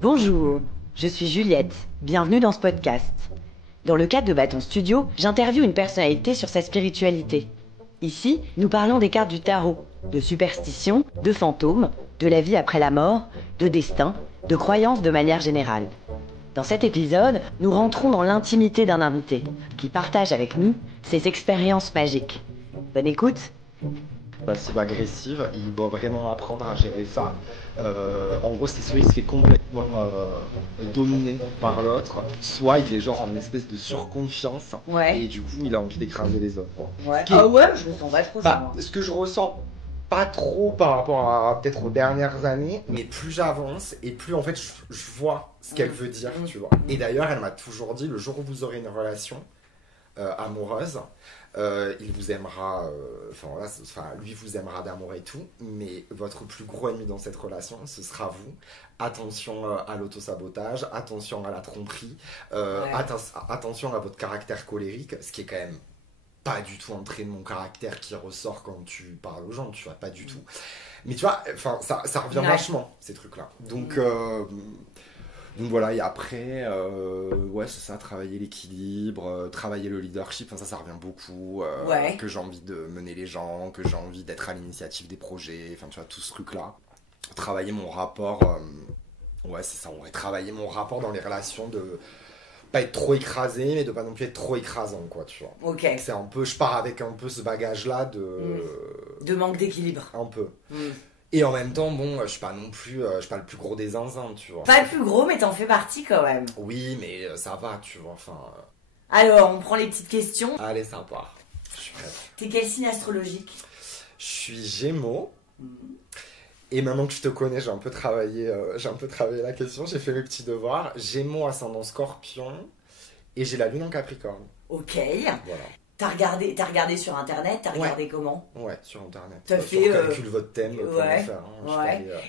Bonjour, je suis Juliette, bienvenue dans ce podcast. Dans le cadre de Bâton Studio, j'interviewe une personnalité sur sa spiritualité. Ici, nous parlons des cartes du tarot, de superstitions, de fantômes, de la vie après la mort, de destin, de croyances de manière générale. Dans cet épisode, nous rentrons dans l'intimité d'un invité, qui partage avec nous ses expériences magiques. Bonne écoute. Passive-agressive, il doit vraiment apprendre à gérer ça. En gros, c'est soit il se fait complètement dominer par l'autre, soit il est genre en espèce de surconfiance, et du coup il a envie d'écraser les autres. Ouais. Ah ouais, je me sens pas trop ça. Ce que je ressens pas trop par rapport à peut-être aux dernières années, mais plus j'avance et plus en fait je vois ce qu'elle veut dire, tu vois. Et d'ailleurs, elle m'a toujours dit, le jour où vous aurez une relation amoureuse, il vous aimera, lui vous aimera d'amour et tout, mais votre plus gros ennemi dans cette relation, ce sera vous. Attention à l'autosabotage, attention à la tromperie, attention à votre caractère colérique, ce qui est quand même pas du tout un trait de mon caractère qui ressort quand tu parles aux gens, tu vois, pas du tout. Mais tu vois, ça revient vachement, ces trucs-là. Donc voilà, et après, c'est ça, travailler l'équilibre, travailler le leadership, ça revient beaucoup, que j'ai envie de mener les gens, que j'ai envie d'être à l'initiative des projets, enfin tu vois, tout ce truc-là. Travailler mon rapport, c'est ça, travailler mon rapport dans les relations, de pas être trop écrasé, mais de pas non plus être trop écrasant, quoi, tu vois. Ok. C'est un peu, je pars avec un peu ce bagage-là de manque d'équilibre. Un peu. Et en même temps, je suis pas non plus, je suis pas le plus gros des zinzins, tu vois. Pas le plus gros, mais t'en fais partie quand même. Oui, mais ça va, tu vois, Alors, on prend les petites questions. Allez, ça part. Je suis prête. T'es quel signe astrologique? Je suis Gémeaux. Et maintenant que je te connais, j'ai un peu travaillé la question, j'ai fait mes petits devoirs. Gémeaux, ascendant Scorpion, et j'ai la lune en Capricorne. Ok. Voilà. T'as regardé sur internet, t'as regardé comment? Ouais, sur internet. T'as fait calcule votre thème, comment faire.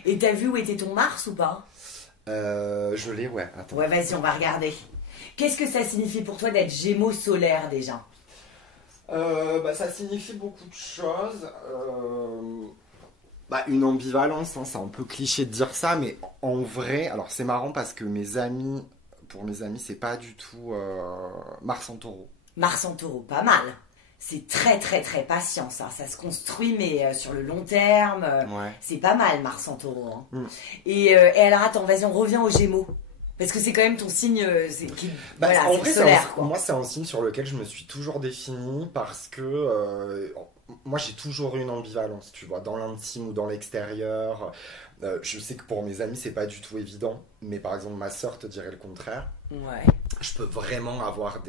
Et t'as vu où était ton Mars ou pas? Je l'ai, ouais. Attends. Ouais, vas-y, on va regarder. Qu'est-ce que ça signifie pour toi d'être Gémeaux solaire déjà? Ça signifie beaucoup de choses. Une ambivalence, c'est un peu cliché de dire ça, mais en vrai, alors c'est marrant parce que pour mes amis, c'est pas du tout Mars en Taureau. Mars en Taureau, pas mal. C'est très très très patient ça se construit mais sur le long terme. C'est pas mal Mars en Taureau. Hein. Et alors attends, vas-y, on revient aux Gémeaux. Parce que c'est quand même ton signe en vrai, solaire. Moi, c'est un signe sur lequel je me suis toujours défini parce que moi, j'ai toujours eu une ambivalence, tu vois, dans l'intime ou dans l'extérieur. Je sais que pour mes amis, c'est pas du tout évident, mais par exemple, ma sœur te dirait le contraire. Ouais. Je peux vraiment avoir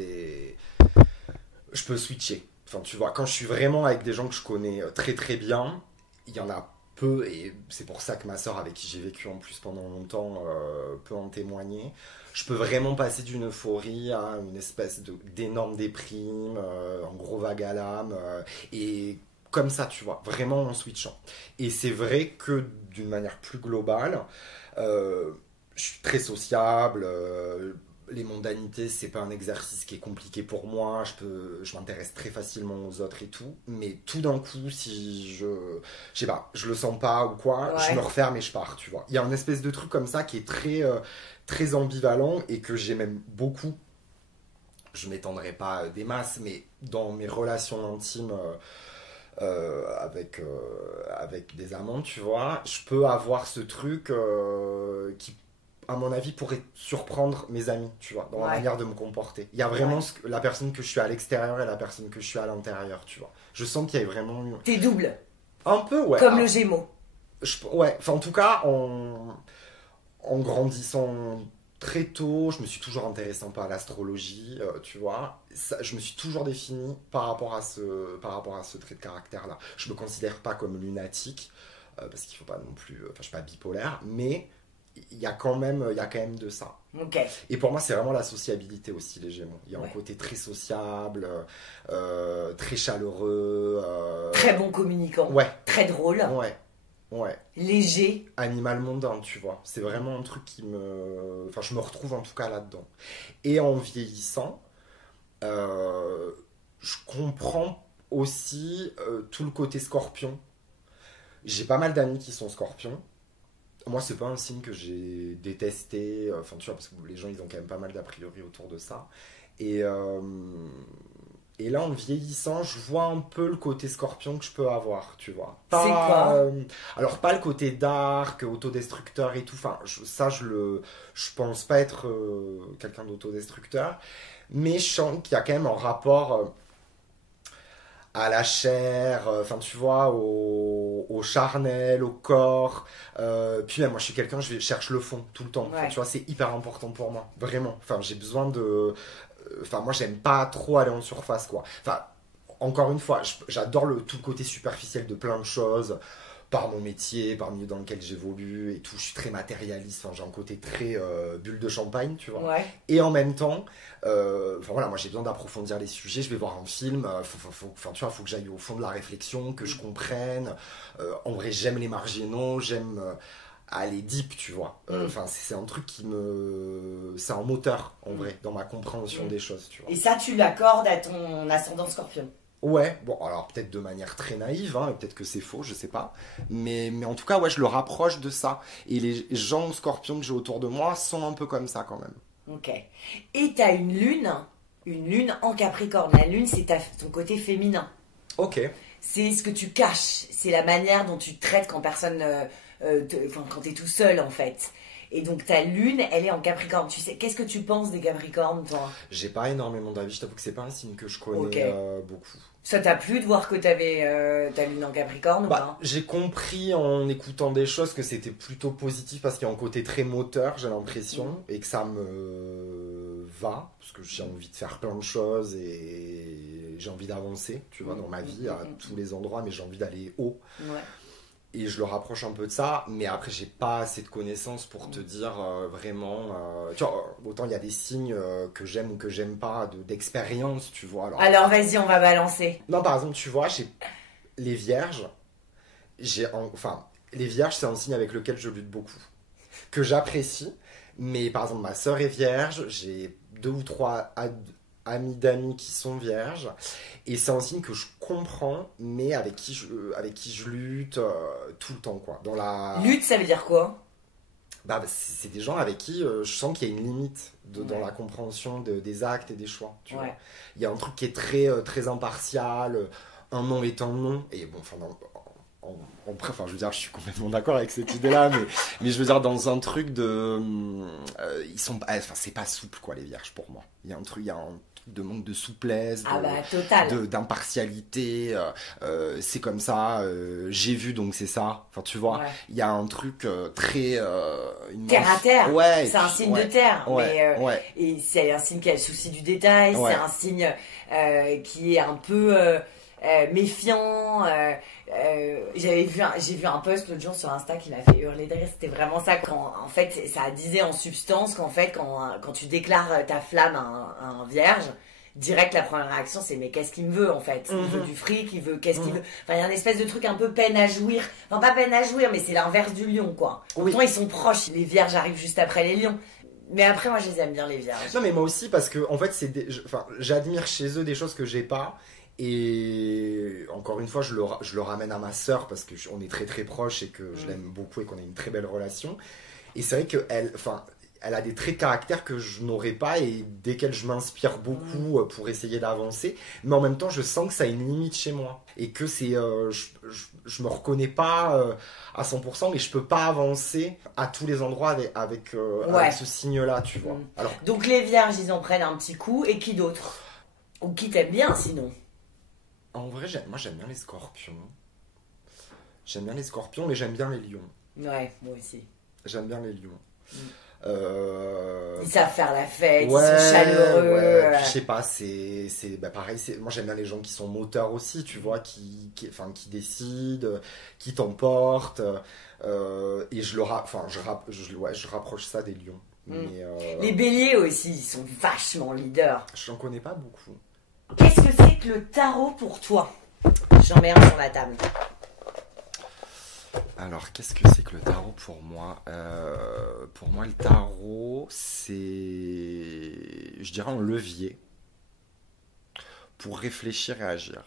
je peux switcher. Enfin, tu vois, quand je suis vraiment avec des gens que je connais très très bien, il y en a peu, et c'est pour ça que ma sœur, avec qui j'ai vécu en plus pendant longtemps, peut en témoigner. Je peux vraiment passer d'une euphorie à une espèce d'énorme déprime, un gros vague à l'âme, et comme ça, tu vois, vraiment en switchant. Et c'est vrai que d'une manière plus globale, je suis très sociable, les mondanités, c'est pas un exercice qui est compliqué pour moi, je m'intéresse très facilement aux autres et tout, mais tout d'un coup, si je sais pas, je le sens pas ou quoi, je me referme et je pars, tu vois. Il y a un espèce de truc comme ça qui est très, très ambivalent et que j'ai même beaucoup, je m'étendrai pas des masses, mais dans mes relations intimes avec des amants, tu vois, je peux avoir ce truc qui, à mon avis, pourrait surprendre mes amis, tu vois, dans la manière de me comporter. Il y a vraiment la personne que je suis à l'extérieur et la personne que je suis à l'intérieur, tu vois. Je sens qu'il y a vraiment... T'es double. Un peu, ouais. Comme le Gémeaux. En tout cas, en grandissant très tôt, je me suis toujours intéressé un peu à l'astrologie, tu vois. Je me suis toujours défini par rapport à ce trait de caractère-là. Je me considère pas comme lunatique, parce qu'il faut pas non plus... je suis pas bipolaire, mais... il y a quand même de ça. Okay. Et pour moi, c'est vraiment la sociabilité aussi, les Gémeaux. Il y a un côté très sociable, très chaleureux. Très bon communicant. Très drôle. Léger. Animal mondain, tu vois. C'est vraiment un truc qui je me retrouve en tout cas là-dedans. Et en vieillissant, je comprends aussi tout le côté scorpion. J'ai pas mal d'amis qui sont scorpions. Moi, c'est pas un signe que j'ai détesté. Enfin, tu vois, parce que les gens, ils ont quand même pas mal d'a priori autour de ça. Et, euh, et là, en vieillissant, je vois un peu le côté scorpion que je peux avoir, tu vois. C'est quoi alors, pas le côté dark, autodestructeur et tout. Enfin, je pense pas être quelqu'un d'autodestructeur. Mais je sens qu'il y a quand même un rapport à la chair, enfin tu vois, au charnel, au corps. Puis moi je suis quelqu'un, cherche le fond tout le temps. Enfin, tu vois, c'est hyper important pour moi, vraiment. Enfin, j'ai besoin de... Enfin, moi j'aime pas trop aller en surface, quoi. Enfin, encore une fois, j'adore tout le côté superficiel de plein de choses. Par mon métier, par le milieu dans lequel j'évolue et tout, je suis très matérialiste, enfin, j'ai un côté très bulle de champagne, tu vois. Ouais. Et en même temps, enfin voilà, moi j'ai besoin d'approfondir les sujets, je vais voir un film, enfin tu vois, faut que j'aille au fond de la réflexion, que je comprenne. En vrai, j'aime les marginaux, j'aime aller deep, tu vois. Enfin, c'est un truc c'est un moteur, en vrai, dans ma compréhension des choses, tu vois. Et ça, tu l'accordes à ton ascendant scorpion? Ouais, bon, alors peut-être de manière très naïve, hein, peut-être que c'est faux, je sais pas. Mais en tout cas, ouais, je le rapproche de ça. Et les gens scorpions que j'ai autour de moi sont un peu comme ça quand même. Ok. Et t'as une lune en Capricorne. La lune, c'est ton côté féminin. Ok. C'est ce que tu caches, c'est la manière dont tu te traites quand personne, quand t'es tout seul en fait. Et donc ta lune, elle est en Capricorne. Tu sais, qu'est-ce que tu penses des Capricornes, toi? J'ai pas énormément d'avis, je t'avoue que c'est pas un signe que je connais beaucoup. Ça t'a plu de voir que t'avais ta lune en Capricorne ou pas? J'ai compris en écoutant des choses que c'était plutôt positif parce qu'il y a un côté très moteur, j'ai l'impression, et que ça me va, parce que j'ai envie de faire plein de choses et j'ai envie d'avancer, tu vois, dans ma vie, à tous les endroits, mais j'ai envie d'aller haut. Ouais. Et je le rapproche un peu de ça, mais après j'ai pas assez de connaissances pour te dire vraiment. Tu vois, autant il y a des signes que j'aime ou que j'aime pas, d'expérience, tu vois. Alors vas-y, on va balancer. Non, par exemple, tu vois, les vierges, les vierges, c'est un signe avec lequel je lutte beaucoup, que j'apprécie, mais par exemple, ma sœur est vierge, j'ai 2 ou 3 amis d'amis qui sont vierges, et c'est un signe que je comprends, mais avec qui je lutte tout le temps, quoi. Lutte, ça veut dire quoi? C'est des gens avec qui je sens qu'il y a une limite dans la compréhension des actes et des choix, tu vois. Il y a un truc qui est très, très impartial, un non est un non, et bon, enfin, je veux dire, je suis complètement d'accord avec cette idée-là, mais je veux dire, dans un truc c'est pas souple, quoi, les vierges, pour moi. Il y a un truc de manque de souplesse, d'impartialité, c'est comme ça, j'ai vu donc c'est ça, enfin tu vois, il y a un truc très... terre à terre, c'est un signe de terre, et c'est un signe qui a le souci du détail, c'est un signe qui est un peu méfiant. J'ai vu un post l'autre jour sur Insta qui m'a fait hurler de rire. C'était vraiment ça, en fait ça disait en substance qu'en fait quand tu déclares ta flamme à un vierge, direct la première réaction c'est mais qu'est-ce qu'il me veut en fait, il veut du fric, qu'est-ce qu'il veut, enfin il y a une espèce de truc un peu peine à jouir, enfin pas peine à jouir mais c'est l'inverse du lion, quoi. Pourtant ils sont proches, les vierges arrivent juste après les lions. Mais après, moi, je les aime bien, les vierges. Non, mais moi aussi, parce que, en fait, j'admire chez eux des choses que j'ai pas. Et encore une fois, je le ramène à ma sœur parce qu'on est très très proches et que je l'aime beaucoup et qu'on a une très belle relation. Et c'est vrai qu'elle a des traits de caractère que je n'aurais pas et desquels je m'inspire beaucoup pour essayer d'avancer. Mais en même temps, je sens que ça a une limite chez moi. Et que je me reconnais pas à 100% et je peux pas avancer à tous les endroits avec ce signe-là, tu vois. Alors, donc les vierges, ils en prennent un petit coup. Et qui d'autre? Ou qui t'aime bien, sinon? En vrai, moi j'aime bien les scorpions. J'aime bien les scorpions, mais j'aime bien les lions. Ouais, moi aussi. J'aime bien les lions. Ils savent faire la fête, ils sont chaleureux. Puis, je sais pas, c'est pareil. Moi j'aime bien les gens qui sont moteurs aussi, tu vois, qui décident, qui t'emportent. Et je rapproche ça des lions. Mais, les béliers aussi, ils sont vachement leaders. J'en connais pas beaucoup. Qu'est-ce que c'est que le tarot pour toi? J'en mets un sur la table. Alors, qu'est-ce que c'est que le tarot pour moi? Pour moi, le tarot, c'est, je dirais, un levier pour réfléchir et agir.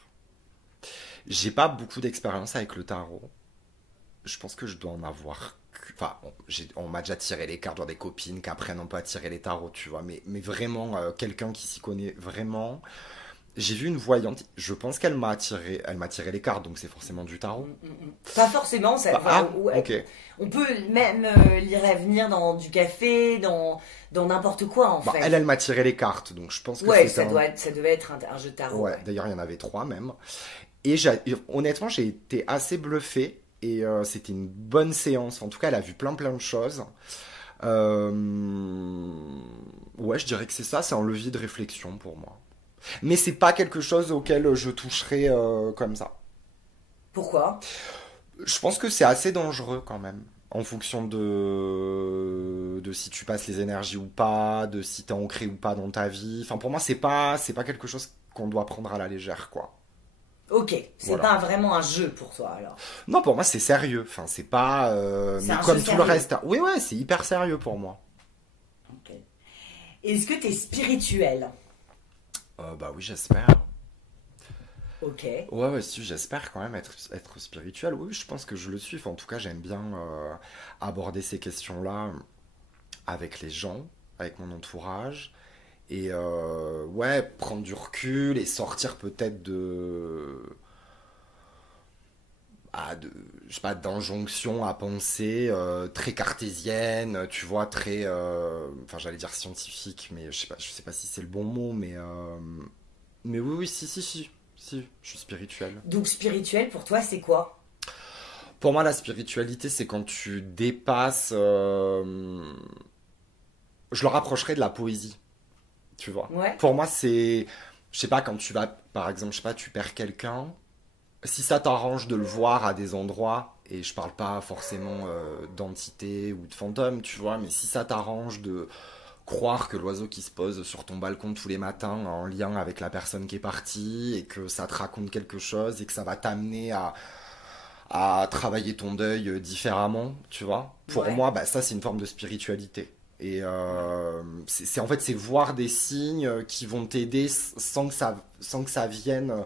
J'ai pas beaucoup d'expérience avec le tarot. Je pense que je dois en avoir Enfin, on m'a déjà tiré les cartes, genre des copines qui apprennent un peu à tirer les tarots, tu vois. Mais vraiment, quelqu'un qui s'y connaît vraiment. J'ai vu une voyante, je pense qu'elle m'a tiré les cartes, donc c'est forcément du tarot. Pas forcément, ok. On peut même lire l'avenir dans du café, dans n'importe quoi en fait. Elle m'a tiré les cartes, donc je pense que ça devait être un jeu de tarot. Ouais, d'ailleurs il y en avait 3 même. Et honnêtement, j'ai été assez bluffé, et c'était une bonne séance. En tout cas, elle a vu plein de choses. Ouais, je dirais que c'est ça, c'est un levier de réflexion pour moi. Mais c'est pas quelque chose auquel je toucherai comme ça. Pourquoi ? Je pense que c'est assez dangereux quand même. En fonction de si tu passes les énergies ou pas, de si t'es ancré ou pas dans ta vie. Enfin, pour moi, c'est pas quelque chose qu'on doit prendre à la légère, quoi. Ok, c'est pas vraiment un jeu pour toi alors. Non, pour moi, c'est sérieux. Enfin, c'est pas. Mais comme tout le reste. Oui, ouais, c'est hyper sérieux pour moi. Ok. Est-ce que t'es spirituel ? Bah oui, j'espère. Ok. Ouais, si, j'espère quand même être spirituel. Oui, je pense que je le suis. Enfin, en tout cas, j'aime bien aborder ces questions-là avec les gens, avec mon entourage. Et ouais, prendre du recul et sortir peut-être je sais pas, d'injonctions à penser très cartésienne, tu vois, très enfin j'allais dire scientifique, mais je sais pas si c'est le bon mot, mais oui, si, je suis spirituel. Donc spirituel pour toi c'est quoi ? Pour moi la spiritualité c'est quand tu dépasses je le rapprocherais de la poésie, tu vois. Ouais. Pour moi c'est, je sais pas, quand tu vas par exemple, je sais pas, tu perds quelqu'un. Si ça t'arrange de le voir à des endroits, et je parle pas forcément d'entité ou de fantôme, tu vois, mais si ça t'arrange de croire que l'oiseau qui se pose sur ton balcon tous les matins en lien avec la personne qui est partie, et que ça te raconte quelque chose, et que ça va t'amener à travailler ton deuil différemment, tu vois, pour moi, bah, ça c'est une forme de spiritualité. Et c'est en fait, c'est voir des signes qui vont t'aider sans que ça vienne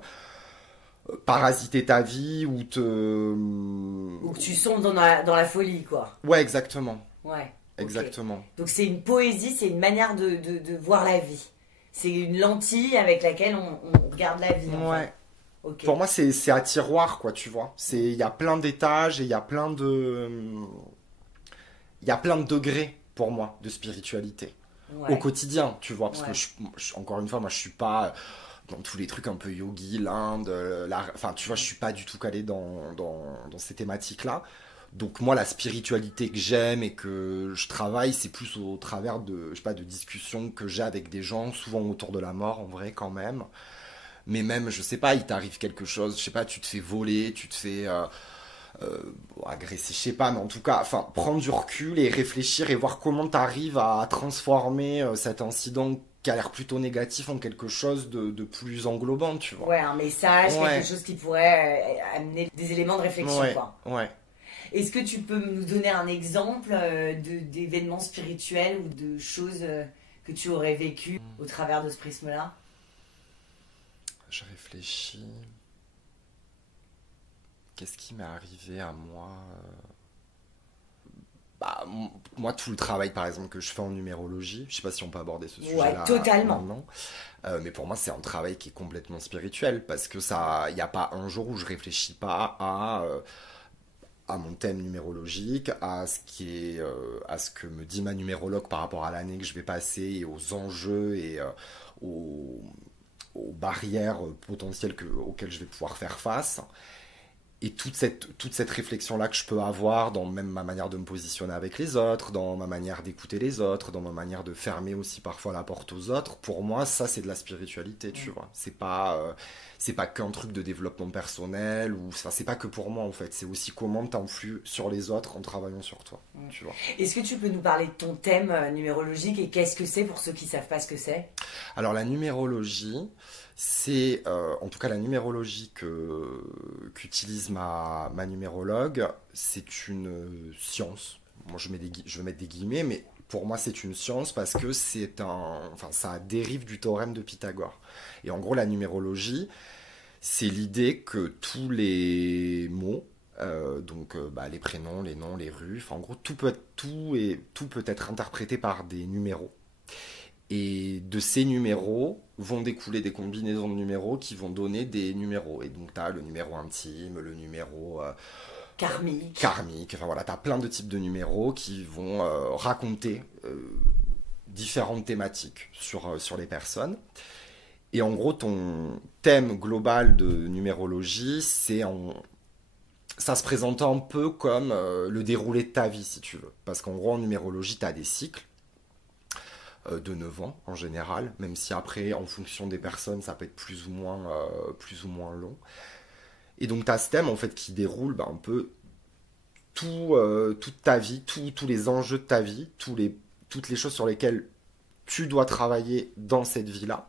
parasiter ta vie ou que tu sombres dans la folie, quoi. Ouais, exactement. Ouais. Exactement. Okay. Donc c'est une poésie, c'est une manière de voir la vie. C'est une lentille avec laquelle on regarde la vie. En fait. Okay. Pour moi, c'est un tiroir, quoi, tu vois. Il y a plein d'étages et il y a plein de degrés, pour moi, de spiritualité. Au quotidien, tu vois. Parce que, encore une fois, moi, je suis pas dans tous les trucs un peu yogi, l'Inde, enfin, tu vois, je suis pas du tout calé dans ces thématiques-là. Donc moi, la spiritualité que j'aime et que je travaille, c'est plus au travers de, je sais pas, de discussions que j'ai avec des gens, souvent autour de la mort, en vrai, quand même. Mais même, je sais pas, il t'arrive quelque chose, je sais pas, tu te fais voler, tu te fais agresser, je sais pas, mais en tout cas, enfin, prendre du recul et réfléchir et voir comment t'arrives à transformer cet incident qui a l'air plutôt négatif en quelque chose de plus englobant, tu vois. Ouais, un message, quelque chose qui pourrait amener des éléments de réflexion, quoi. Ouais. Est-ce que tu peux nous donner un exemple d'événements spirituels ou de choses que tu aurais vécues au travers de ce prisme-là ? Je réfléchis. Qu'est-ce qui m'est arrivé à moi ? Bah, moi, tout le travail, par exemple, que je fais en numérologie, je sais pas si on peut aborder ce sujet-là. Ouais, totalement. Maintenant. Mais pour moi, c'est un travail qui est complètement spirituel, parce que il n'y a pas un jour où je réfléchis pas à mon thème numérologique, à ce que me dit ma numérologue par rapport à l'année que je vais passer, et aux enjeux et aux barrières potentielles auxquelles je vais pouvoir faire face. Et toute cette réflexion-là que je peux avoir dans même ma manière de me positionner avec les autres, dans ma manière d'écouter les autres, dans ma manière de fermer aussi parfois la porte aux autres, pour moi, ça, c'est de la spiritualité, tu vois. C'est pas qu'un truc de développement personnel, ou c'est pas que pour moi, en fait. C'est aussi comment t'influes sur les autres en travaillant sur toi, tu vois. Est-ce que tu peux nous parler de ton thème numérologique et qu'est-ce que c'est pour ceux qui savent pas ce que c'est ? Alors, la numérologie, c'est, en tout cas la numérologie qu'utilise ma numérologue, c'est une science. Moi je vais mettre des guillemets, mais pour moi c'est une science parce que ça dérive du théorème de Pythagore. Et en gros la numérologie, c'est l'idée que tous les mots Donc les prénoms, les noms, les rues, enfin en gros tout peut être interprété par des numéros. Et de ces numéros vont découler des combinaisons de numéros qui vont donner des numéros. Et donc tu as le numéro intime, le numéro karmique, enfin voilà, tu as plein de types de numéros qui vont raconter différentes thématiques sur les personnes. Et en gros, ton thème global de numérologie, ça se présente un peu comme le déroulé de ta vie, si tu veux. Parce qu'en gros, en numérologie, tu as des cycles de 9 ans, en général. Même si après, en fonction des personnes, ça peut être plus ou moins long. Et donc, tu as ce thème, en fait, qui déroule un peu toute ta vie, tous les enjeux de ta vie, toutes les choses sur lesquelles tu dois travailler dans cette vie-là.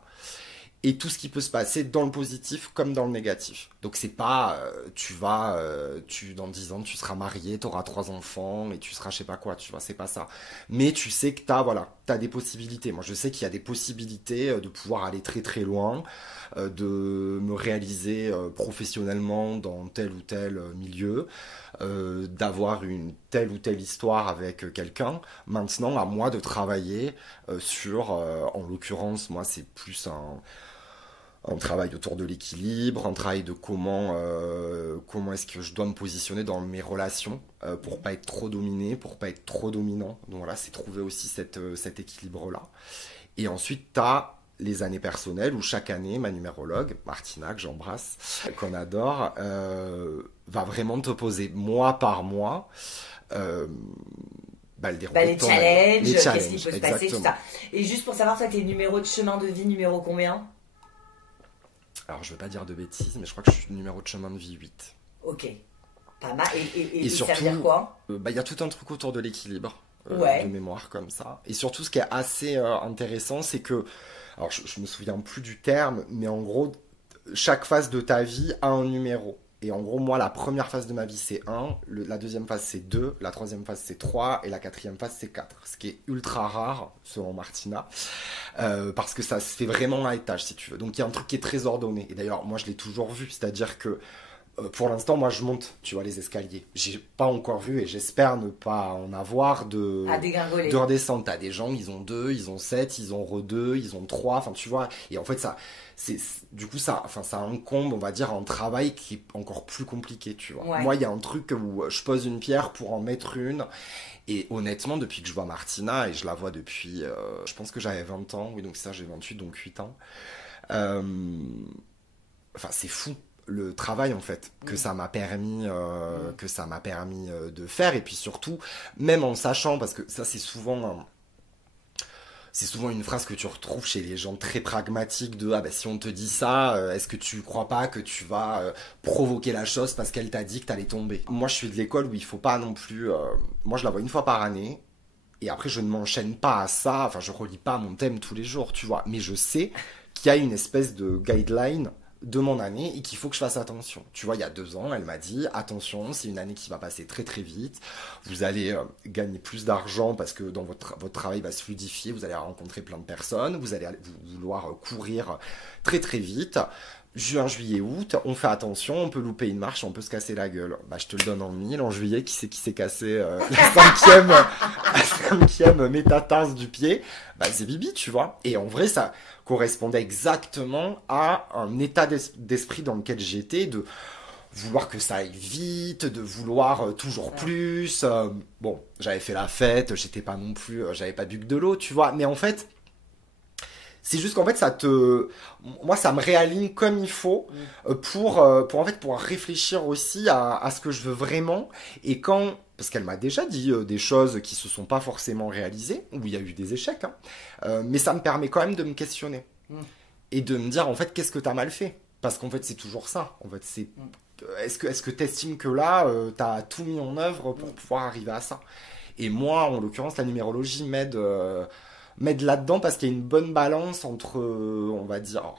Et tout ce qui peut se passer dans le positif comme dans le négatif. Donc c'est pas, dans 10 ans, tu seras marié, tu auras 3 enfants, et tu seras je sais pas quoi, tu vois, c'est pas ça. Mais tu sais que t'as des possibilités. Moi, je sais qu'il y a des possibilités de pouvoir aller très très loin, de me réaliser professionnellement dans tel ou tel milieu, d'avoir une telle ou telle histoire avec quelqu'un. Maintenant, à moi de travailler sur, en l'occurrence, moi, c'est plus un travail autour de l'équilibre, un travail de comment est-ce que je dois me positionner dans mes relations pour pas être trop dominé, pour pas être trop dominant. Donc voilà, c'est trouver aussi cet équilibre-là. Et ensuite, tu as les années personnelles où chaque année, ma numérologue, Martina, que j'embrasse, qu'on adore, va vraiment te poser mois par mois les challenges, qu'est-ce qui peut se passer, exactement. tout ça. Et juste pour savoir, toi, tes numéros de chemin de vie, numéro combien ? Alors, je veux pas dire de bêtises, mais je crois que je suis numéro de chemin de vie 8. Ok. Pas mal. Et surtout, ça veut dire quoi ? Y a tout un truc autour de l'équilibre, ouais. de mémoire comme ça. Et surtout, ce qui est assez intéressant, c'est que... Alors, je me souviens plus du terme, mais en gros, chaque phase de ta vie a un numéro. Et en gros, moi, la première phase de ma vie, c'est 1, la deuxième phase, c'est 2, la troisième phase, c'est 3, et la quatrième phase, c'est 4. Ce qui est ultra rare, selon Martina, parce que ça se fait vraiment à étage, si tu veux. Donc, il y a un truc qui est très ordonné. Et d'ailleurs, moi, je l'ai toujours vu, c'est-à-dire que pour l'instant, moi, je monte, tu vois, les escaliers. J'ai pas encore vu, et j'espère ne pas en avoir de redescendre. T'as des gens, ils ont 2, ils ont 7, ils ont 2, ils ont 3, enfin, tu vois. Et en fait, du coup, ça incombe, on va dire, un travail qui est encore plus compliqué, tu vois. Ouais. Moi, il y a un truc où je pose une pierre pour en mettre une. Et honnêtement, depuis que je vois Martina, et je la vois depuis, je pense que j'avais 20 ans, oui, donc ça, j'ai 28, donc 8 ans. C'est fou. Le travail en fait que ça m'a permis de faire, et puis surtout même en sachant, parce que ça c'est souvent une phrase que tu retrouves chez les gens très pragmatiques de si on te dit ça, est-ce que tu crois pas que tu vas provoquer la chose parce qu'elle t'a dit que t'allais tomber. Moi je suis de l'école où il faut pas non plus moi je la vois une fois par année et après je ne m'enchaîne pas à ça, je relis pas mon thème tous les jours, tu vois, mais je sais qu'il y a une espèce de guideline de mon année et qu'il faut que je fasse attention. Tu vois, il y a 2 ans, elle m'a dit, attention, c'est une année qui va passer très très vite, vous allez gagner plus d'argent parce que dans votre travail va se fluidifier, vous allez rencontrer plein de personnes, vous allez vouloir courir très très vite. Juin, juillet, août, on fait attention, on peut louper une marche, on peut se casser la gueule. Je te le donne en 1000. En juillet, qui s'est cassé la cinquième métatarse du pied, c'est Bibi, tu vois. Et en vrai, ça correspondait exactement à un état d'esprit dans lequel j'étais, de vouloir que ça aille vite, de vouloir toujours plus. Bon, j'avais fait la fête, j'étais pas non plus, j'avais pas bu que de l'eau, tu vois. Mais en fait, c'est juste qu'en fait, moi, ça me réaligne comme il faut pour réfléchir aussi à ce que je veux vraiment. Et parce qu'elle m'a déjà dit des choses qui se sont pas forcément réalisées, où il y a eu des échecs, mais ça me permet quand même de me questionner et de me dire en fait qu'est-ce que t'as mal fait, parce qu'en fait c'est toujours ça. En fait, c'est est-ce que t'estimes que là t'as tout mis en œuvre pour pouvoir arriver à ça. Et moi, en l'occurrence, la numérologie m'aide là-dedans parce qu'il y a une bonne balance entre, on va dire,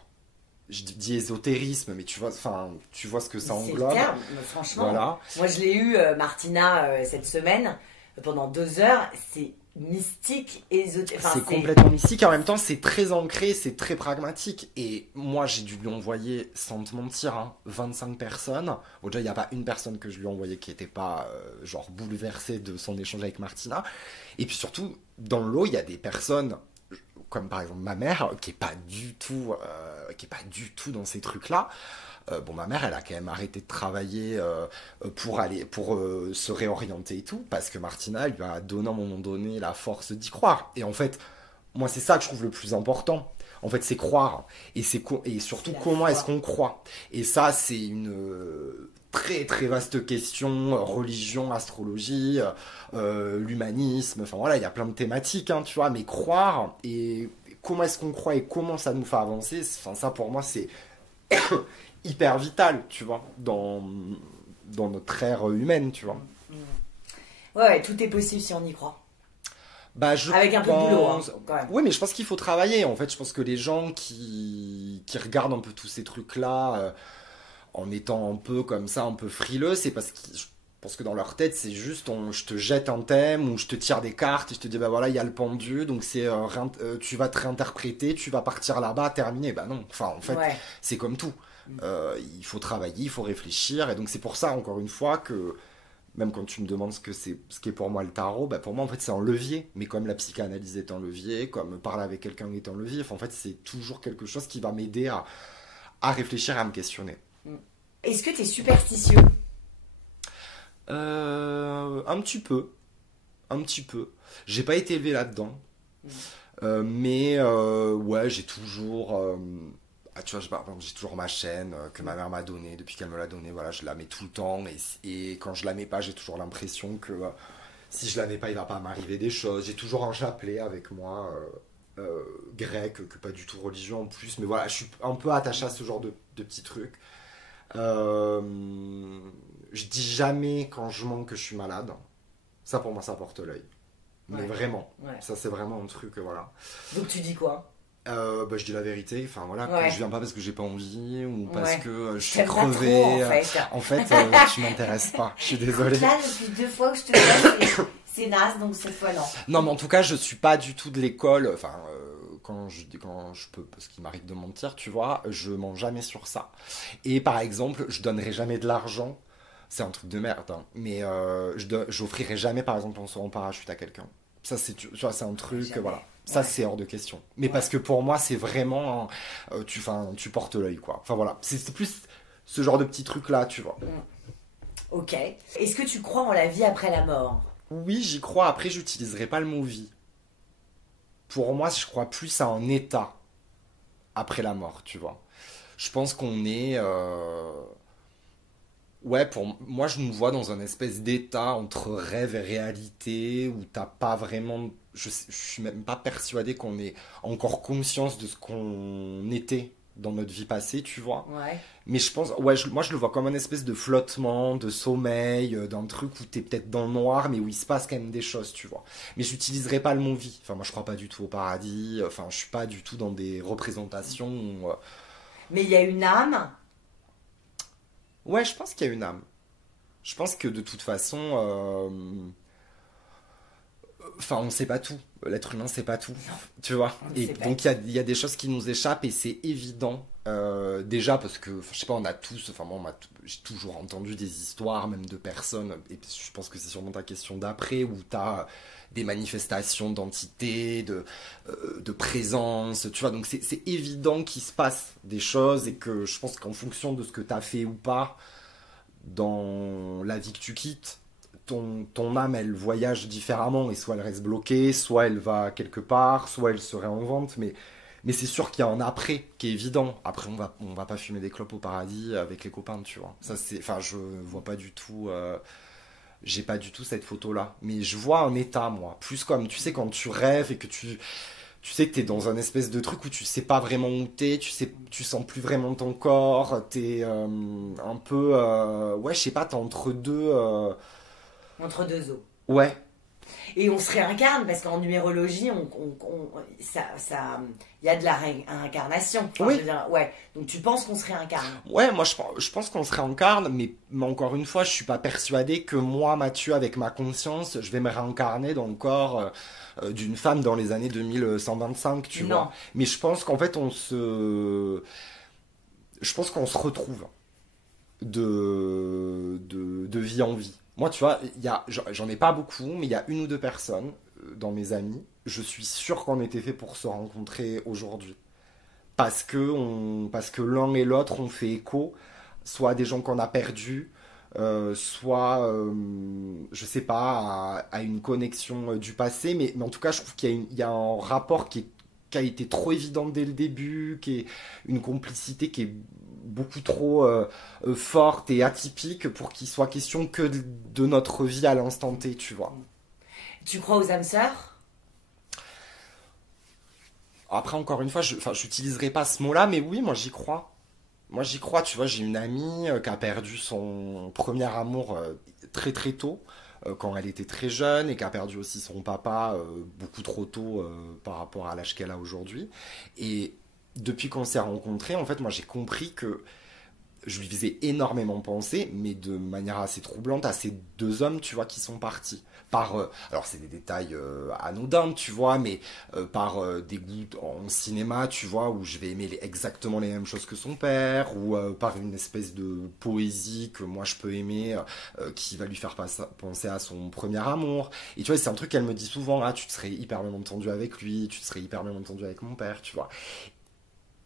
je dis ésotérisme, mais tu vois ce que ça englobe. C'est le terme, franchement. Voilà. Moi, je l'ai eu, Martina, cette semaine, pendant 2 heures. C'est mystique, ésotérique. C'est complètement mystique et en même temps c'est très ancré, c'est très pragmatique. Et moi j'ai dû lui envoyer, sans te mentir, 25 personnes. Bon, déjà il n'y a pas une personne que je lui ai envoyé qui n'était pas genre bouleversée de son échange avec Martina. Et puis surtout, dans le lot, il y a des personnes, comme par exemple ma mère, qui est pas du tout dans ces trucs-là. Bon, ma mère, elle a quand même arrêté de travailler pour se réorienter et tout, parce que Martina, elle lui a donné à un moment donné la force d'y croire. Et en fait, moi, c'est ça que je trouve le plus important. En fait, c'est croire. Et surtout, comment est-ce qu'on croit. Et ça, c'est une très, très vaste question. Religion, astrologie, l'humanisme. Enfin, voilà, il y a plein de thématiques, hein, tu vois. Mais croire et comment est-ce qu'on croit et comment ça nous fait avancer, enfin, ça, pour moi, c'est... hyper vital, tu vois, dans notre ère humaine, tu vois. Ouais, tout est possible si on y croit. Bah, avec un peu de boulot, hein, quand même. Oui, mais je pense qu'il faut travailler. En fait, je pense que les gens qui regardent un peu tous ces trucs-là, en étant un peu comme ça, un peu frileux, c'est parce que je pense que dans leur tête, c'est juste je te jette un thème ou je te tire des cartes et je te dis, bah voilà, il y a le pendu, donc c'est tu vas te réinterpréter, tu vas partir là-bas, terminer. Bah non, enfin, en fait, c'est comme tout. Il faut travailler, il faut réfléchir, et donc c'est pour ça, encore une fois, que même quand tu me demandes ce qu'est pour moi le tarot, bah pour moi en fait c'est un levier, mais comme la psychanalyse est un levier, comme parler avec quelqu'un est un levier, en fait c'est toujours quelque chose qui va m'aider à réfléchir, à me questionner. Est-ce que tu es superstitieux ? Un petit peu. J'ai pas été élevé là-dedans, mais ouais, j'ai toujours... tu vois, j'ai toujours ma chaîne que ma mère m'a donnée. Depuis qu'elle me l'a donnée, voilà, je la mets tout le temps. Et quand je la mets pas, j'ai toujours l'impression que si je la mets pas, il va pas m'arriver des choses. J'ai toujours un chapelet avec moi, grec, que pas du tout religieux en plus. Mais voilà, je suis un peu attaché à ce genre de petits trucs. Je dis jamais quand je mens que je suis malade. Ça, pour moi, ça porte l'œil. Mais vraiment, ça c'est vraiment un truc, voilà. Donc tu dis quoi ? Bah, je dis la vérité, enfin voilà, que je viens pas parce que j'ai pas envie ou parce que je suis t'aimes crevé. Pas trop, en fait, tu m'intéresses pas, je suis désolé. Là, depuis 2 fois que je te dis, c'est naze, donc cette fois non. Non, mais en tout cas, je suis pas du tout de l'école, enfin, quand je peux, parce qu'il m'arrive de mentir, tu vois, je mens jamais sur ça. Et par exemple, je donnerai jamais de l'argent, c'est un truc de merde, hein, mais j'offrirai jamais par exemple un saut en parachute à quelqu'un. Ça, tu vois, c'est un truc, voilà. Ça, c'est hors de question. Mais parce que pour moi, c'est vraiment... tu portes l'œil, quoi. Enfin, voilà. C'est plus ce genre de petits trucs-là, tu vois. Ok. Est-ce que tu crois en la vie après la mort ? Oui, j'y crois. Après, j'utiliserai pas le mot vie. Pour moi, je crois plus à un état après la mort, tu vois. Je pense qu'on est... Ouais, pour moi, je me vois dans un espèce d'état entre rêve et réalité où t'as pas vraiment... Je suis même pas persuadé qu'on ait encore conscience de ce qu'on était dans notre vie passée, tu vois. Ouais. Mais je pense... moi, je le vois comme une espèce de flottement, de sommeil, d'un truc où t'es peut-être dans le noir, mais où il se passe quand même des choses, tu vois. Mais j'utiliserai pas le mot vie. Enfin, moi, je crois pas du tout au paradis. Enfin, je suis pas du tout dans des représentations où... Mais il y a une âme ? Ouais, je pense qu'il y a une âme. Je pense que de toute façon... Enfin, on sait pas tout. L'être humain sait pas tout. Non. Tu vois. Et donc, il il y a des choses qui nous échappent et c'est évident. Déjà parce que, je sais pas, on a tous... Enfin, moi, j'ai toujours entendu des histoires, même de personnes. Et je pense que c'est sûrement ta question d'après, où t'as des manifestations d'entités, de présence, tu vois. Donc, c'est évident qu'il se passe des choses et que je pense qu'en fonction de ce que t'as fait ou pas dans la vie que tu quittes, ton âme, elle voyage différemment et soit elle reste bloquée, soit elle va quelque part, soit elle se réinvente, mais c'est sûr qu'il y a un après qui est évident. Après, on va pas fumer des clopes au paradis avec les copains, tu vois. Ça, enfin, je vois pas du tout... j'ai pas du tout cette photo-là. Mais je vois un état, moi. Plus comme, tu sais, quand tu rêves et que tu sais que t'es dans un espèce de truc où tu sais pas vraiment où t'es, tu sens plus vraiment ton corps, t'es un peu... ouais, je sais pas, t'es entre deux... Entre deux eaux. Ouais. Et on se réincarne parce qu'en numérologie, il y a de la réincarnation. Enfin, oui. Je veux dire, ouais. Donc tu penses qu'on se réincarne? Ouais, moi je pense qu'on se réincarne, mais encore une fois, je suis pas persuadé que moi, Mathieu, avec ma conscience, je vais me réincarner dans le corps d'une femme dans les années 2125, tu vois. Mais je pense qu'en fait, je pense qu'on se retrouve de vie en vie. Moi, tu vois, j'en ai pas beaucoup, mais il y a une ou deux personnes dans mes amis. Je suis sûr qu'on était fait pour se rencontrer aujourd'hui. Parce que l'un et l'autre ont fait écho, soit à des gens qu'on a perdus, soit, je sais pas, à une connexion du passé. Mais en tout cas, je trouve qu'il y a un rapport qui a été trop évident dès le début, qui est une complicité qui est beaucoup trop forte et atypique pour qu'il soit question que de notre vie à l'instant T, tu vois. Tu crois aux âmes sœurs? Après, encore une fois, j'utiliserai pas ce mot-là, mais oui, moi j'y crois. Moi j'y crois, tu vois, j'ai une amie qui a perdu son premier amour très très tôt, quand elle était très jeune, et qui a perdu aussi son papa beaucoup trop tôt par rapport à l'âge qu'elle a aujourd'hui. Et depuis qu'on s'est rencontrés, en fait, moi j'ai compris que je lui faisais énormément penser, mais de manière assez troublante, à ces deux hommes, tu vois, qui sont partis. Alors c'est des détails anodins, tu vois, mais par des goûts en cinéma, tu vois, où je vais aimer exactement les mêmes choses que son père, ou par une espèce de poésie que moi je peux aimer, qui va lui faire penser à son premier amour. Et tu vois, c'est un truc qu'elle me dit souvent, ah, tu te serais hyper bien entendu avec lui, tu te serais hyper bien entendu avec mon père, tu vois.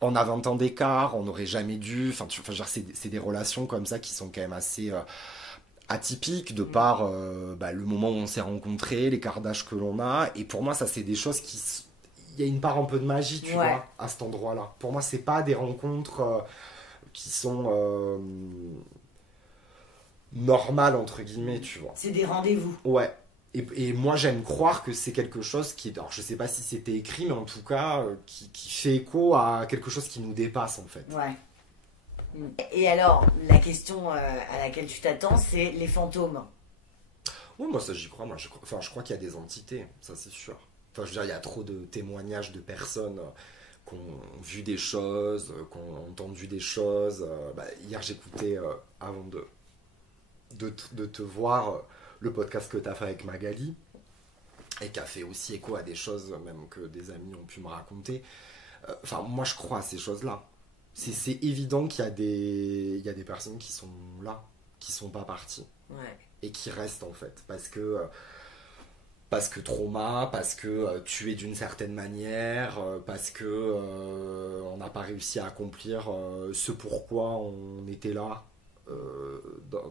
On a 20 ans d'écart, on n'aurait jamais dû... c'est des relations comme ça qui sont quand même assez atypiques de par le moment où on s'est rencontrés, l'écart d'âge que l'on a. Et pour moi, ça, c'est des choses qui... Il y a une part un peu de magie, tu vois, à cet endroit-là. Pour moi, c'est pas des rencontres qui sont normales, entre guillemets, tu vois. C'est des rendez-vous. Ouais. Et moi, j'aime croire que c'est quelque chose qui est... Alors, je sais pas si c'était écrit, mais en tout cas, qui fait écho à quelque chose qui nous dépasse, en fait. Ouais. Et alors, la question à laquelle tu t'attends, c'est les fantômes. Oui, moi, ça, j'y crois. Je crois qu'il y a des entités, ça, c'est sûr. Enfin, je veux dire, il y a trop de témoignages de personnes qui ont vu des choses, qui ont entendu des choses. Hier, j'écoutais, avant de te voir... le podcast que tu as fait avec Magali, et qui a fait aussi écho à des choses même que des amis ont pu me raconter. Moi, je crois à ces choses-là. C'est évident qu'il y a des personnes qui sont là, qui sont pas parties, et qui restent, en fait, parce que trauma, parce que tué d'une certaine manière, parce que on n'a pas réussi à accomplir ce pourquoi on était là,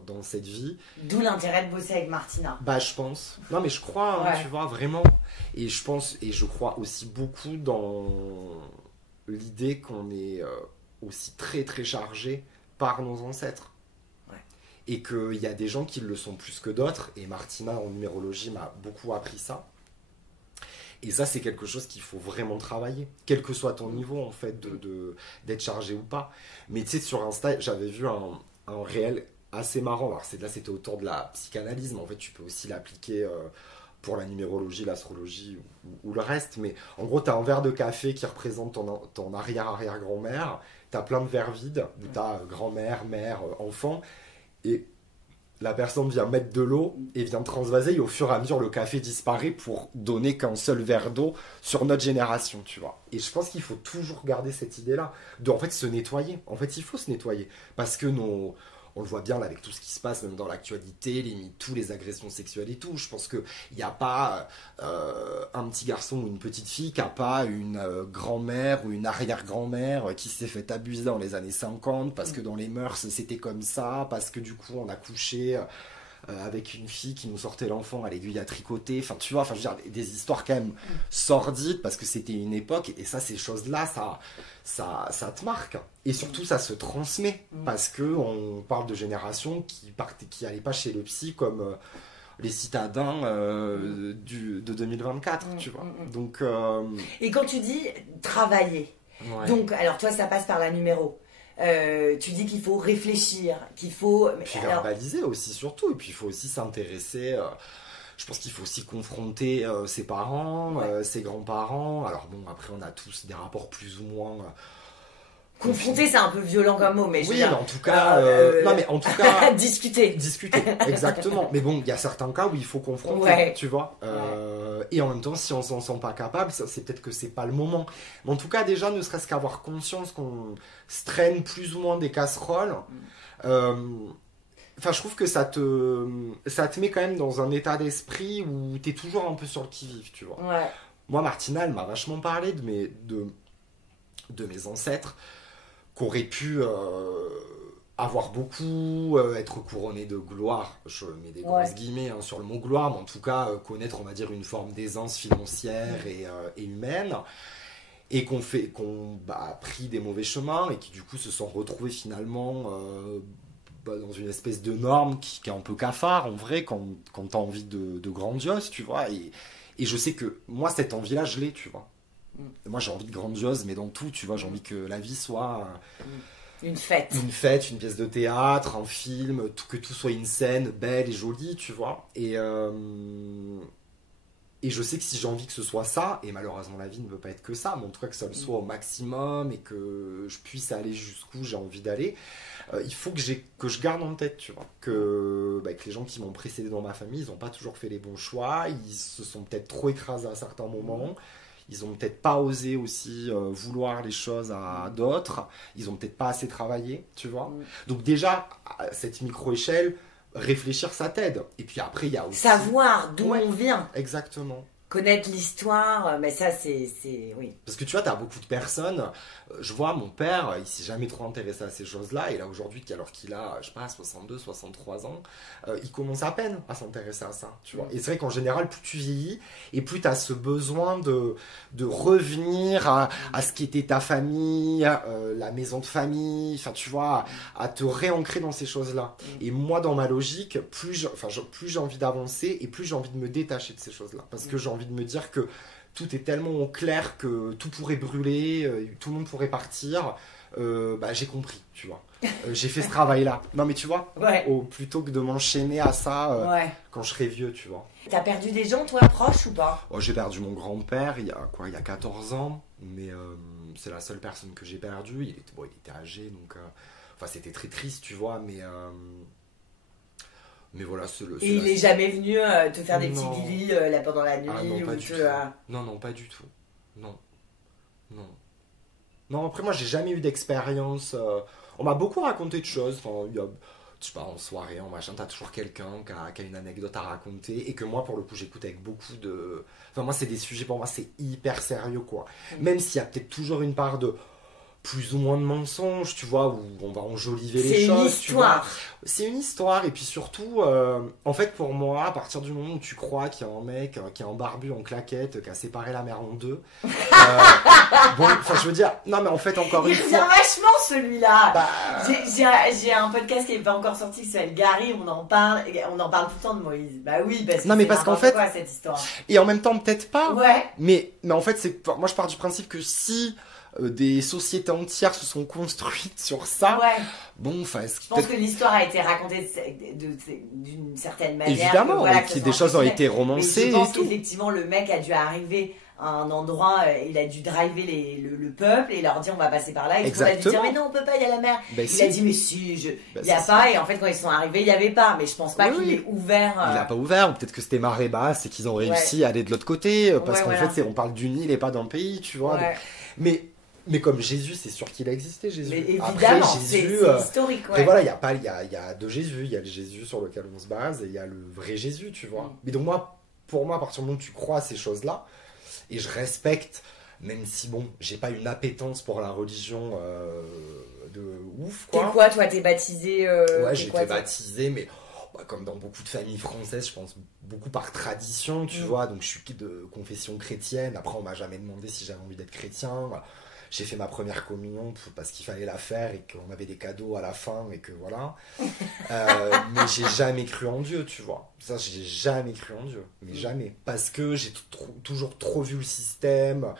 dans cette vie. D'où l'intérêt de bosser avec Martina. Je pense. Non, mais je crois, tu vois, vraiment. Et je crois aussi beaucoup dans l'idée qu'on est aussi très très chargé par nos ancêtres. Et qu'il y a des gens qui le sont plus que d'autres. Et Martina, en numérologie, m'a beaucoup appris ça. Et ça, c'est quelque chose qu'il faut vraiment travailler, quel que soit ton niveau, en fait, d'être chargé ou pas. Mais tu sais, sur Insta, j'avais vu un réel assez marrant. Alors là, c'était autour de la psychanalyse, mais en fait, tu peux aussi l'appliquer pour la numérologie, l'astrologie ou le reste. Mais en gros, tu as un verre de café qui représente ton arrière-arrière-grand-mère. Tu as plein de verres vides où tu as grand-mère, mère, enfant. Et la personne vient mettre de l'eau et vient transvaser. Et au fur et à mesure, le café disparaît pour donner qu'un seul verre d'eau sur notre génération, tu vois. Et je pense qu'il faut toujours garder cette idée-là, en fait, se nettoyer. En fait, il faut se nettoyer. Parce que on le voit bien là, avec tout ce qui se passe, même dans l'actualité, les MeToo, les agressions sexuelles et tout. Je pense qu'il n'y a pas un petit garçon ou une petite fille qui n'a pas une grand-mère ou une arrière-grand-mère qui s'est fait abuser dans les années 50 parce que dans les mœurs, c'était comme ça, parce que du coup, on a couché avec une fille qui nous sortait l'enfant à l'aiguille à tricoter. Enfin, tu vois, je veux dire, des histoires quand même sordides parce que c'était une époque. Et ça, ces choses-là, ça te marque. Et surtout, ça se transmet parce qu'on parle de générations qui n'allaient pas chez le psy comme les citadins de 2024, tu vois. Donc, Et quand tu dis travailler, donc, alors toi, ça passe par la numéro. Tu dis qu'il faut réfléchir, qu'il faut... Puis verbaliser aussi, surtout. Et puis, il faut aussi s'intéresser... je pense qu'il faut aussi confronter ses parents, ses grands-parents. Alors bon, après on a tous des rapports plus ou moins... Confronter, c'est un peu violent comme mot, mais oui, mais en tout cas, non mais en tout cas, discuter, exactement. Mais bon, il y a certains cas où il faut confronter, tu vois. Et en même temps, si on s'en sent pas capable, c'est peut-être que c'est pas le moment. Mais en tout cas, déjà, ne serait-ce qu'avoir conscience qu'on se traîne plus ou moins des casseroles. Enfin, je trouve que ça te met quand même dans un état d'esprit où t'es toujours un peu sur le qui-vive, tu vois. Moi, Martina, elle m'a vachement parlé de mes ancêtres, qu'aurait pu avoir beaucoup, être couronné de gloire, je mets des grosses guillemets sur le mot gloire, mais en tout cas connaître, on va dire, une forme d'aisance financière et humaine, et qu'on a pris des mauvais chemins, et qui du coup se sont retrouvés finalement dans une espèce de norme qui est un peu cafard, en vrai, quand t'as envie de grandiose, tu vois, et je sais que moi, cette envie-là, je l'ai, tu vois. Moi j'ai envie de grandiose, mais dans tout, tu vois, j'ai envie que la vie soit une fête, une pièce de théâtre, un film, que tout soit une scène belle et jolie, tu vois. Et je sais que si j'ai envie que ce soit ça, et malheureusement la vie ne veut pas être que ça, mais en tout cas que ça le soit au maximum et que je puisse aller jusqu'où j'ai envie d'aller, il faut que je garde en tête, tu vois, que les gens qui m'ont précédé dans ma famille, ils n'ont pas toujours fait les bons choix, ils se sont peut-être trop écrasés à certains moments. Ils ont peut-être pas osé aussi vouloir les choses à d'autres. Ils ont peut-être pas assez travaillé, tu vois. Donc déjà, à cette micro-échelle, réfléchir, ça t'aide. Et puis après, il y a aussi... savoir d'où on vient. Exactement. Connaître l'histoire, mais ça, c'est... Oui. Parce que tu vois, t'as beaucoup de personnes... Je vois, mon père, il s'est jamais trop intéressé à ces choses-là. Et là, aujourd'hui, alors qu'il a, je sais pas, 62, 63 ans, il commence à peine à s'intéresser à ça, tu vois. Et c'est vrai qu'en général, plus tu vieillis, et plus t'as ce besoin de revenir à ce qui était ta famille, la maison de famille, enfin, tu vois, à te réancrer dans ces choses-là. Et moi, dans ma logique, plus j'ai envie d'avancer, et plus j'ai envie de me détacher de ces choses-là. Parce que j'ai envie de me dire que tout est tellement au clair que tout pourrait brûler, tout le monde pourrait partir. J'ai compris, tu vois. J'ai fait ce travail-là. Non, mais tu vois, plutôt que de m'enchaîner à ça quand je serai vieux, tu vois. T'as perdu des gens, toi, proches ou pas? J'ai perdu mon grand-père il y a 14 ans, mais c'est la seule personne que j'ai perdue. Il était âgé, donc c'était très triste, tu vois, mais voilà, et il est jamais venu te faire des petits guilis là pendant la nuit? Non, pas du tout. Non, pas du tout. Non, après moi j'ai jamais eu d'expérience. On m'a beaucoup raconté de choses. Je sais pas, en soirée, en machin, t'as toujours quelqu'un qui a une anecdote à raconter, et que moi pour le coup j'écoute avec beaucoup de... Enfin moi c'est des sujets, pour moi c'est hyper sérieux, quoi. Même s'il y a peut-être toujours une part de plus ou moins de mensonges, tu vois, où on va enjoliver les choses. C'est une histoire. C'est une histoire, et puis surtout, en fait, pour moi, à partir du moment où tu crois qu'il y a un mec qui est un barbu en claquette, qui a séparé la mer en deux, je veux dire, non, mais en fait, encore une fois... Il revient vachement, celui-là. J'ai un podcast qui n'est pas encore sorti, qui s'appelle Gary, on en parle tout le temps de Moïse. Bah oui, parce qu'en fait... quoi, cette histoire. Et en même temps, peut-être pas. Ouais. Mais en fait, moi, je pars du principe que si... des sociétés entières se sont construites sur ça. Je pense que l'histoire a été racontée d'une certaine manière. Évidemment, et que des choses ont été romancées. Mais je pense qu'effectivement, le mec a dû arriver à un endroit, il a dû driver le peuple et leur dire on va passer par là. Et il a dû dire mais non, on peut pas, il y a la mer. Il a dit mais si, il n'y a pas. Et en fait, quand ils sont arrivés, il n'y avait pas. Mais je pense pas qu'il ait ouvert. Il n'a pas ouvert, ou peut-être que c'était marée basse et qu'ils ont réussi à aller de l'autre côté. Parce qu'en fait, on parle d'une île et pas d'un pays, tu vois. Mais comme Jésus, c'est sûr qu'il a existé, Jésus. Mais évidemment, c'est historique. Et voilà, il y a deux Jésus. Il y a le Jésus sur lequel on se base, et il y a le vrai Jésus, tu vois. Mais donc pour moi, à partir du moment où tu crois à ces choses-là, et je respecte, même si j'ai pas une appétence pour la religion de ouf, quoi. T'es quoi, toi? T'es baptisé Ouais, j'ai été baptisé, mais comme dans beaucoup de familles françaises, je pense beaucoup par tradition, tu vois. Donc je suis de confession chrétienne. Après, on m'a jamais demandé si j'avais envie d'être chrétien. J'ai fait ma première communion parce qu'il fallait la faire et qu'on avait des cadeaux à la fin et que voilà. Mais j'ai jamais cru en Dieu, tu vois. Ça, j'ai jamais cru en Dieu. Mais jamais. Parce que j'ai toujours trop vu le système.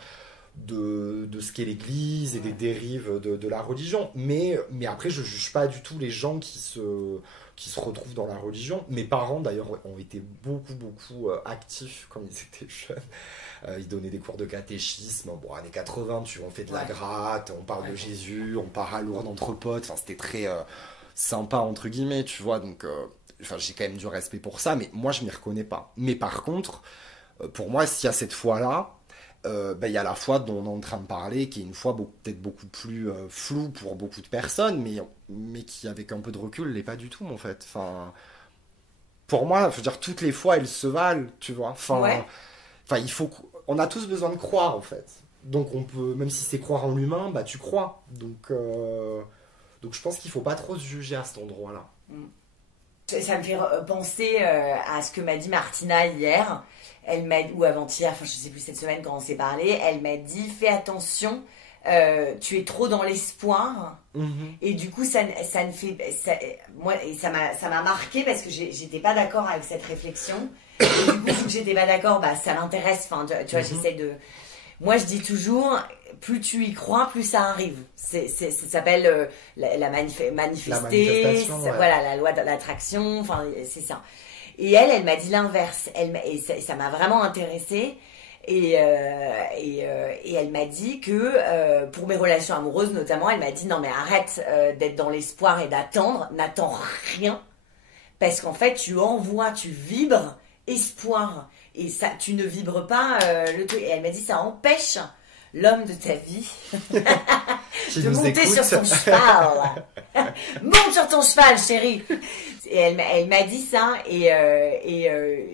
de ce qu'est l'église et des dérives de la religion. Mais après, je juge pas du tout les gens qui se retrouvent dans la religion. Mes parents, d'ailleurs, ont été beaucoup actifs quand ils étaient jeunes. Ils donnaient des cours de catéchisme. Bon, années 80, tu vois, on fait de la gratte, on parle de Jésus, on part à Lourdes entre potes. Enfin, c'était très sympa, entre guillemets, tu vois. Donc, j'ai quand même du respect pour ça, mais moi, je m'y reconnais pas. Mais par contre, pour moi, s'il y a cette foi-là, il y a la foi dont on est en train de parler, qui est une foi peut-être beaucoup plus floue pour beaucoup de personnes, mais qui, avec un peu de recul, l'est pas du tout, en fait. Enfin, pour moi, je veux dire, toutes les foi, elles se valent, tu vois. Enfin, on a tous besoin de croire, en fait. Donc, on peut, même si c'est croire en l'humain, tu crois. Donc, je pense qu'il faut pas trop se juger à cet endroit-là. Ça me fait penser à ce que m'a dit Martina hier. Elle m'a, ou avant-hier, enfin je sais plus, cette semaine quand on s'est parlé, elle m'a dit fais attention, tu es trop dans l'espoir. Et du coup ça ne fait moi, et ça m'a marqué parce que j'étais pas d'accord avec cette réflexion. Et du coup, vu que j'étais pas d'accord, ça m'intéresse. Enfin tu vois, j'essaie de, moi je dis toujours, plus tu y crois, plus ça arrive. Ça s'appelle la manifester, voilà, la loi de l'attraction, enfin c'est ça. Et elle m'a dit l'inverse. Et ça m'a vraiment intéressée. Et elle m'a dit que pour mes relations amoureuses notamment, elle m'a dit non mais arrête d'être dans l'espoir et d'attendre, n'attends rien. Parce qu'en fait tu vibres espoir. Et ça, tu ne vibres pas le truc. Et elle m'a dit ça empêche l'homme de ta vie de monter sur son cheval. Monte sur ton cheval, chérie. Et elle m'a dit ça et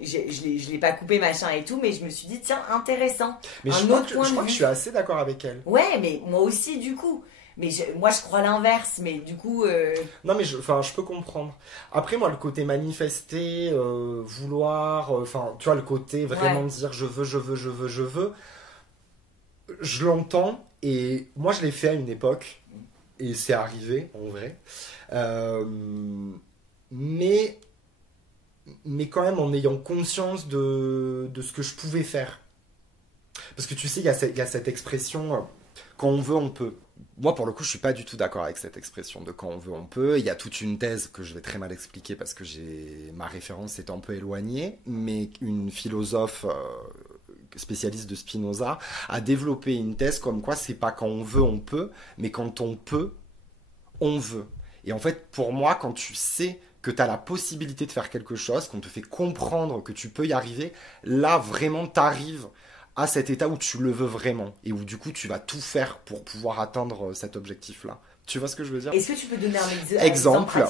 je l'ai pas coupé machin et tout, mais je me suis dit tiens, intéressant. Mais je crois que je suis assez d'accord avec elle. Ouais, mais moi aussi du coup. Mais moi je crois l'inverse, mais du coup. Non mais je peux comprendre. Après moi le côté manifester, vouloir, tu vois le côté vraiment dire je veux. Je l'entends et moi je l'ai fait à une époque et c'est arrivé en vrai, mais quand même en ayant conscience de ce que je pouvais faire, parce que tu sais il y a cette expression quand on veut on peut. Moi pour le coup je suis pas du tout d'accord avec cette expression de quand on veut on peut. Il y a toute une thèse que je vais très mal expliquer parce que ma référence est un peu éloignée, mais une philosophe spécialiste de Spinoza, a développé une thèse comme quoi c'est pas quand on veut on peut, mais quand on peut, on veut. Et en fait, pour moi, quand tu sais que tu as la possibilité de faire quelque chose, qu'on te fait comprendre que tu peux y arriver, là, vraiment, tu arrives à cet état où tu le veux vraiment et où du coup, tu vas tout faire pour pouvoir atteindre cet objectif-là. Tu vois ce que je veux dire ? Est-ce que tu peux donner un exemple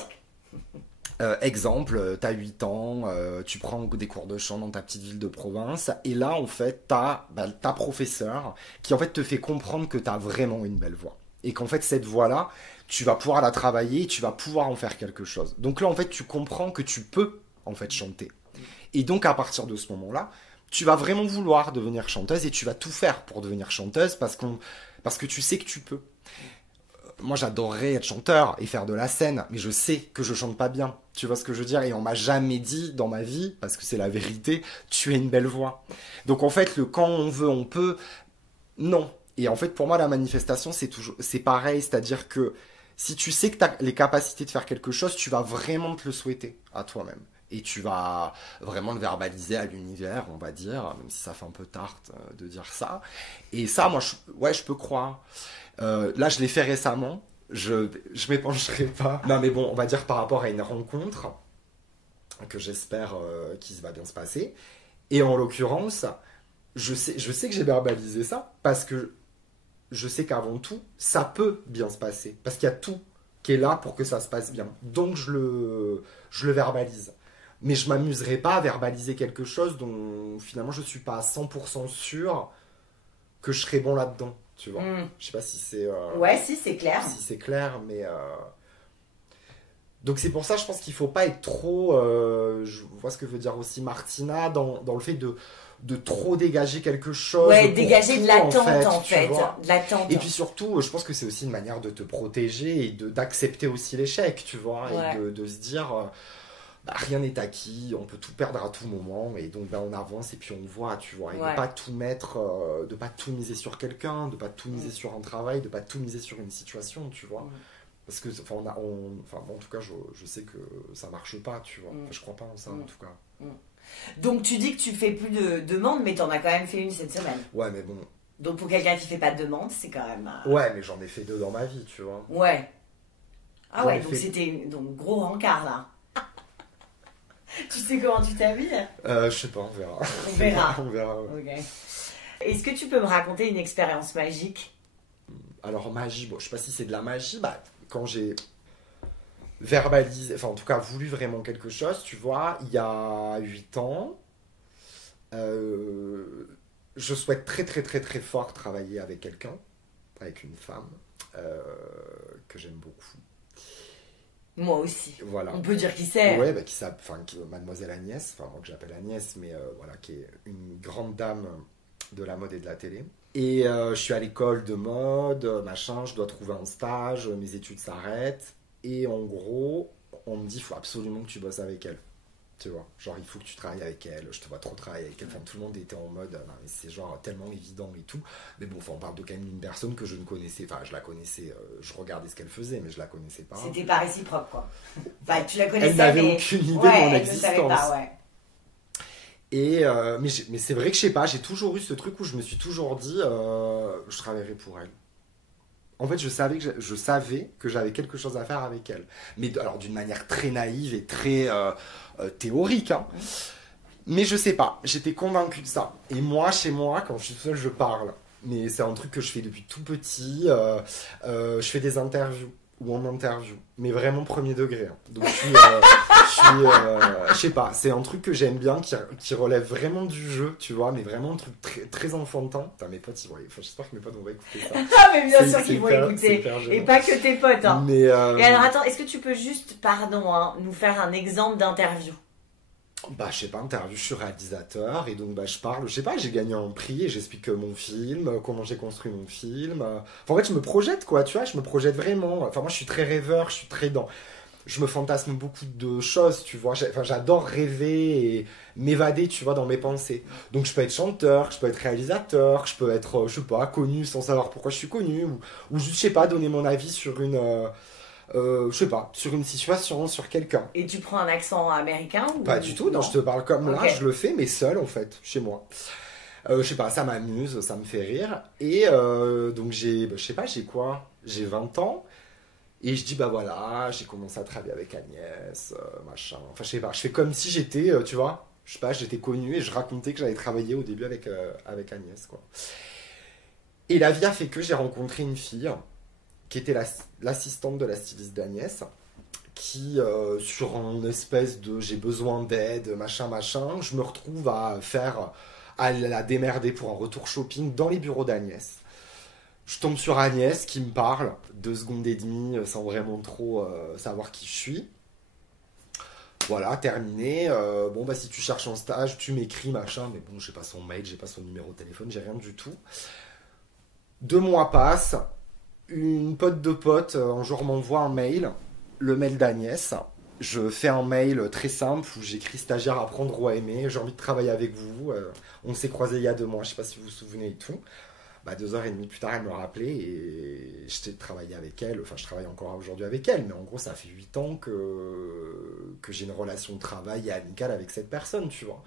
Exemple, t'as 8 ans, tu prends des cours de chant dans ta petite ville de province, et là, en fait, t'as ta professeure qui, en fait, te fait comprendre que t'as vraiment une belle voix. Et qu'en fait, cette voix-là, tu vas pouvoir la travailler et tu vas pouvoir en faire quelque chose. Donc là, en fait, tu comprends que tu peux, en fait, chanter. Et donc, à partir de ce moment-là, tu vas vraiment vouloir devenir chanteuse et tu vas tout faire pour devenir chanteuse parce que tu sais que tu peux. Moi, j'adorerais être chanteur et faire de la scène, mais je sais que je chante pas bien. Tu vois ce que je veux dire ? Et on m'a jamais dit dans ma vie, parce que c'est la vérité, tu as une belle voix. Donc en fait, le quand on veut, on peut, non. Et en fait, pour moi, la manifestation, c'est pareil, c'est-à-dire que si tu sais que tu as les capacités de faire quelque chose, tu vas vraiment te le souhaiter à toi-même. Et tu vas vraiment le verbaliser à l'univers, on va dire, même si ça fait un peu tarte de dire ça. Et ça, moi, je peux croire. Là, je l'ai fait récemment. Je m'épancherai pas. Non, mais bon, on va dire par rapport à une rencontre que j'espère qu'il va bien se passer. Et en l'occurrence, je sais que j'ai verbalisé ça parce que je sais qu'avant tout, ça peut bien se passer. Parce qu'il y a tout qui est là pour que ça se passe bien. Donc, je le verbalise. Mais je m'amuserai pas à verbaliser quelque chose dont finalement je suis pas à 100% sûr que je serai bon là-dedans. Tu vois, je sais pas si c'est. Ouais, si c'est clair. Si c'est clair, mais. Donc c'est pour ça, je pense qu'il faut pas être trop. Je vois ce que veut dire aussi Martina dans le fait de trop dégager quelque chose. Ouais, dégager de l'attente en fait. De l'attente. Et puis surtout, je pense que c'est aussi une manière de te protéger et d'accepter aussi l'échec, tu vois, et de se dire. rien n'est acquis, on peut tout perdre à tout moment, et donc on avance et puis on voit, tu vois, et de pas tout mettre, de pas tout miser sur quelqu'un, de pas tout miser sur un travail, de pas tout miser sur une situation, tu vois. Parce que, bon, en tout cas, je sais que ça marche pas, tu vois. Je crois pas en ça, en tout cas. Donc tu dis que tu fais plus de demandes, mais t'en as quand même fait une cette semaine. Ouais, mais bon. Donc pour quelqu'un qui fait pas de demande, c'est quand même... Ouais, mais j'en ai fait 2 dans ma vie, tu vois. Ouais. Ah ouais, donc c'était donc gros rencard, là. Tu sais comment tu t'habilles? Je sais pas, on verra. On verra. On verra, ouais. Ok. Est-ce que tu peux me raconter une expérience magique? Alors, magie, bon, je sais pas si c'est de la magie, quand j'ai verbalisé, enfin en tout cas voulu vraiment quelque chose, tu vois, il y a 8 ans, je souhaite très très très très fort travailler avec quelqu'un, avec une femme que j'aime beaucoup. Moi aussi. Voilà. On peut dire qui c'est. Ouais, mademoiselle Agnès, enfin moi que j'appelle Agnès, mais voilà, qui est une grande dame de la mode et de la télé. Et je suis à l'école de mode, machin, je dois trouver un stage, mes études s'arrêtent. Et en gros, on me dit, il faut absolument que tu bosses avec elle. Tu vois, genre il faut que tu travailles avec elle, je te vois trop travailler avec elle. Enfin, tout le monde était en mode, non, mais c'est genre tellement évident et tout. Mais bon, on parle de quand même d'une personne que je ne connaissais, enfin je la connaissais, je regardais ce qu'elle faisait, mais je la connaissais pas. C'était pas réciproque, quoi. Enfin, tu la connaissais, elle n'avait aucune idée de mon existence. Elle ne savait pas, ouais. Et mais c'est vrai que je sais pas, j'ai toujours eu ce truc où je me suis toujours dit, je travaillerai pour elle. En fait, je savais que j'avais quelque chose à faire avec elle. Mais alors d'une manière très naïve et très théorique. Hein. Mais je sais pas, j'étais convaincu de ça. Et moi, chez moi, quand je suis seul, je parle. Mais c'est un truc que je fais depuis tout petit. Je fais des interviews ou en interview. Mais vraiment premier degré. Hein. Donc je sais pas, c'est un truc que j'aime bien, qui relève vraiment du jeu, tu vois, mais vraiment un truc très, très enfantin. Putain, mes potes, j'espère que mes potes vont écouter ça. Ah, mais bien sûr qu'ils vont écouter. Et pas que tes potes. Hein. Mais Et alors, attends, est-ce que tu peux juste, nous faire un exemple d'interview? Je sais pas, interview, je suis réalisateur et donc je parle, je sais pas, j'ai gagné un prix et j'explique mon film, comment j'ai construit mon film. Enfin, en fait, je me projette, quoi, tu vois, je me projette vraiment. Enfin, moi, je suis très rêveur, je suis très dans... Je me fantasme beaucoup de choses, tu vois. J'adore rêver et m'évader, tu vois, dans mes pensées. Donc, je peux être chanteur, je peux être réalisateur, je peux être, je sais pas, connu sans savoir pourquoi je suis connu, ou juste, je sais pas, donner mon avis sur une... je sais pas, sur une situation, sur quelqu'un. Et tu prends un accent américain ou... Pas du tout, non, je te parle comme là, Okay. je le fais, mais seul, en fait, chez moi. Je sais pas, ça m'amuse, ça me fait rire. Et donc, je sais pas, j'ai 20 ans. Et je dis, voilà, j'ai commencé à travailler avec Agnès, machin. Enfin, je sais pas, je fais comme si j'étais, tu vois, je sais pas, j'étais connu et je racontais que j'avais travaillé au début avec Agnès, quoi. Et la vie a fait que j'ai rencontré une fille qui était l'assistante de la styliste d'Agnès, qui, sur une espèce de j'ai besoin d'aide, machin, je me retrouve à la démerder pour un retour shopping dans les bureaux d'Agnès. Je tombe sur Agnès qui me parle 2 secondes et demie sans vraiment trop savoir qui je suis. Voilà, terminé. Si tu cherches un stage, tu m'écris, machin. Mais bon, j'ai pas son mail, j'ai pas son numéro de téléphone, j'ai rien du tout. 2 mois passent. Une pote de pote, un jour m'envoie un mail, le mail d'Agnès. Je fais un mail très simple où j'écris stagiaire à prendre ou à aimer. J'ai envie de travailler avec vous. On s'est croisés il y a 2 mois, je sais pas si vous vous souvenez et tout. 2h30 plus tard, elle me rappelait et j'étais travaillé avec elle. Enfin, je travaille encore aujourd'hui avec elle, mais en gros, ça fait 8 ans que j'ai une relation de travail amicale avec cette personne, tu vois.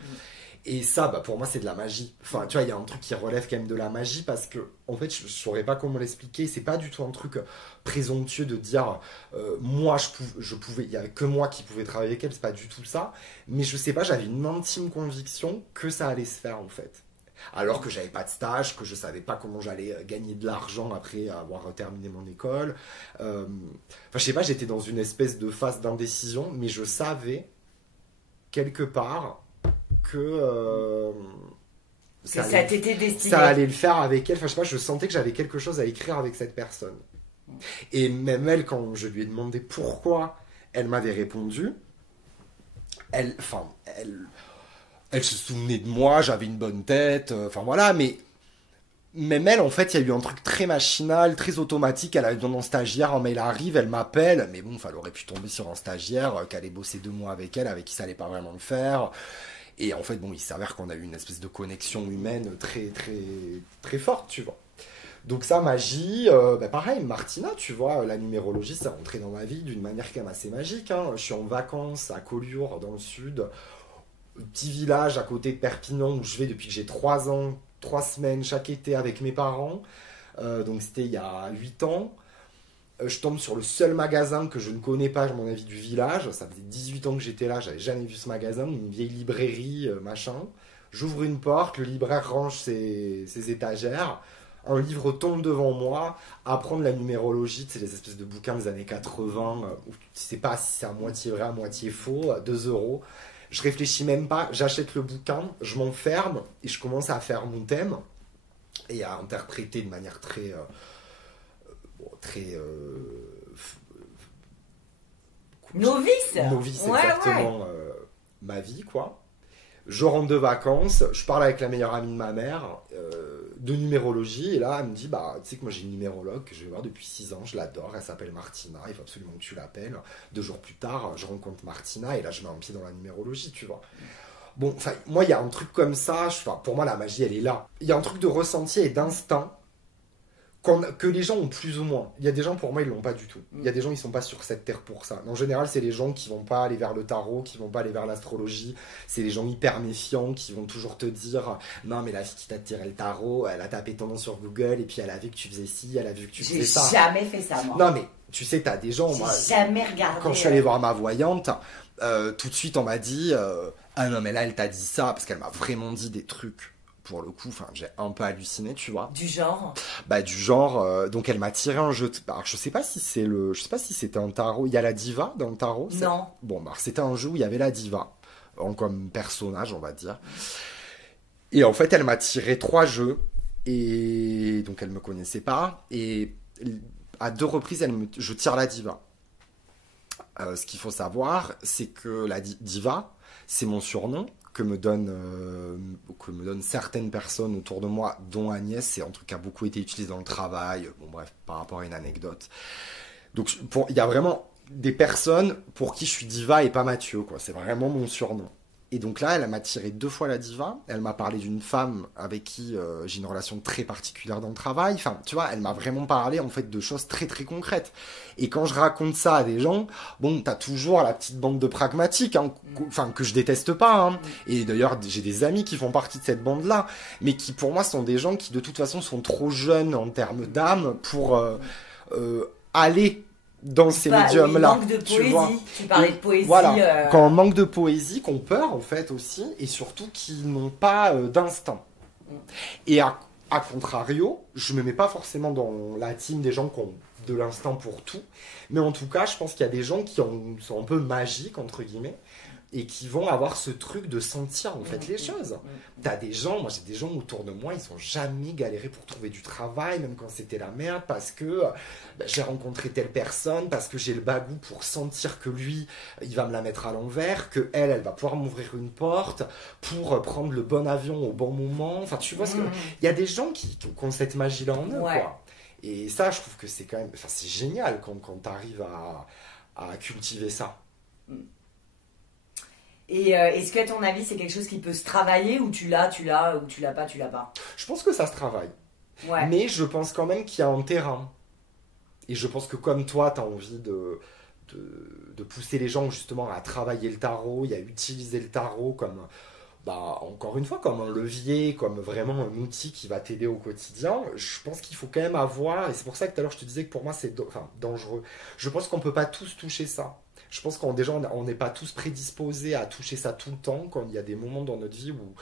Et ça, pour moi, c'est de la magie. Enfin, tu vois, il y a un truc qui relève quand même de la magie parce que, en fait, je saurais pas comment l'expliquer. C'est pas du tout un truc présomptueux de dire, moi, je pouvais, il y avait que moi qui pouvais travailler avec elle. C'est pas du tout ça. Mais je sais pas, j'avais une intime conviction que ça allait se faire, en fait. Alors que j'avais pas de stage, que je savais pas comment j'allais gagner de l'argent après avoir terminé mon école. Je sais pas, j'étais dans une espèce de phase d'indécision, mais je savais quelque part que ça t'était destiné. Ça allait le faire avec elle. Enfin, je sais pas, je sentais que j'avais quelque chose à écrire avec cette personne. Et même elle, quand je lui ai demandé pourquoi elle m'avait répondu, elle se souvenait de moi, j'avais une bonne tête, voilà, mais Même elle, en fait, il y a eu un truc très machinal, très automatique. Elle a besoin d'un stagiaire, un mail arrive, elle m'appelle. Mais bon, elle aurait pu tomber sur un stagiaire qui allait bosser 2 mois avec elle, avec qui ça allait pas vraiment le faire. Et en fait, bon, il s'avère qu'on a eu une espèce de connexion humaine très, très, très forte, tu vois. Donc ça, magie, pareil, Martina, tu vois, la numérologie, c'est rentré dans ma vie d'une manière quand même assez magique. Hein. Je suis en vacances à Collioure, dans le sud, petit village à côté de Perpignan, où je vais depuis que j'ai 3 ans, 3 semaines chaque été avec mes parents. Donc c'était il y a 8 ans. Je tombe sur le seul magasin que je ne connais pas, à mon avis, du village. Ça faisait 18 ans que j'étais là, j'avais jamais vu ce magasin, une vieille librairie, machin. J'ouvre une porte, le libraire range ses étagères. Un livre tombe devant moi, apprendre la numérologie, c'est les espèces de bouquins des années 80, où tu sais pas si c'est à moitié vrai, à moitié faux, 2 €. Je réfléchis même pas, j'achète le bouquin, je m'enferme et je commence à faire mon thème et à interpréter de manière très novice, exactement. Ma vie, quoi. Je rentre de vacances, je parle avec la meilleure amie de ma mère de numérologie, et là elle me dit, tu sais que moi j'ai une numérologue que je vais voir depuis 6 ans, je l'adore, elle s'appelle Martina, il faut absolument que tu l'appelles. 2 jours plus tard, je rencontre Martina, et là je mets un pied dans la numérologie, tu vois. Bon, moi il y a un truc comme ça, pour moi la magie elle est là. Il y a un truc de ressenti et d'instinct que les gens ont plus ou moins. Il y a des gens, pour moi, ils l'ont pas du tout. Il y a des gens, ils sont pas sur cette terre pour ça. En général, c'est les gens qui vont pas aller vers le tarot, qui vont pas aller vers l'astrologie. C'est les gens hyper méfiants qui vont toujours te dire « Non, mais la fille qui t'a tiré le tarot, elle a tapé ton nom sur Google et puis elle a vu que tu faisais ci, elle a vu que tu faisais ça. » J'ai jamais fait ça, moi. Non, mais tu sais, t'as des gens... J'ai jamais regardé. Quand je suis allé voir ma voyante, tout de suite, on m'a dit « Ah non, mais là, elle t'a dit ça, parce qu'elle m'a vraiment dit des trucs. » Pour le coup, j'ai un peu halluciné, tu vois. Du genre donc elle m'a tiré un jeu. Alors, je sais pas si c'était un tarot. Il y a la diva dans le tarot. Non. Bon, c'était un jeu où il y avait la diva comme personnage, on va dire. Et en fait, elle m'a tiré 3 jeux et donc elle me connaissait pas. Et à 2 reprises, je tire la diva. Ce qu'il faut savoir, c'est que la diva, c'est mon surnom. Que me donnent certaines personnes autour de moi, dont Agnès, c'est un truc qui a beaucoup été utilisé dans le travail, bon bref, par rapport à une anecdote. Donc il y a vraiment des personnes pour qui je suis diva et pas Mathieu, quoi. C'est vraiment mon surnom. Et donc là, elle m'a tiré 2 fois la diva. Elle m'a parlé d'une femme avec qui j'ai une relation très particulière dans le travail. Enfin, tu vois, elle m'a vraiment parlé en fait de choses très très concrètes. Et quand je raconte ça à des gens, bon, t'as toujours la petite bande de pragmatiques, que je déteste pas. Hein. Et d'ailleurs, j'ai des amis qui font partie de cette bande-là, mais qui pour moi sont des gens qui de toute façon sont trop jeunes en termes d'âme pour aller dans ces médiums-là. Manque de poésie. Tu parlais de poésie. Voilà. Quand on manque de poésie, qu'on peur en fait aussi, et surtout qui n'ont pas d'instinct. Et à contrario, je me mets pas forcément dans la team des gens qui ont de l'instinct pour tout, mais en tout cas, je pense qu'il y a des gens qui sont un peu magiques entre guillemets. Et qui vont avoir ce truc de sentir en fait les choses. T'as des gens, moi j'ai des gens autour de moi, ils ont jamais galéré pour trouver du travail, même quand c'était la merde, parce que j'ai rencontré telle personne, parce que j'ai le bagou pour sentir que lui, il va me la mettre à l'envers, que elle va pouvoir m'ouvrir une porte, pour prendre le bon avion au bon moment. Enfin, tu vois, il y a des gens qui ont cette magie-là en eux, quoi. Et ça, je trouve que c'est quand même, c'est génial quand t'arrives à cultiver ça. Et est-ce que, à ton avis, c'est quelque chose qui peut se travailler ou tu l'as, ou tu l'as pas. Je pense que ça se travaille. Ouais. Mais je pense quand même qu'il y a un terrain. Et je pense que comme toi, tu as envie de pousser les gens justement à travailler le tarot et à utiliser le tarot comme, encore une fois, comme un levier, comme vraiment un outil qui va t'aider au quotidien. Je pense qu'il faut quand même avoir, et c'est pour ça que tout à l'heure je te disais que pour moi c'est dangereux. Je pense qu'on ne peut pas tous toucher ça. Je pense qu'on n'est pas tous prédisposés à toucher ça tout le temps, quand il y a des moments dans notre vie où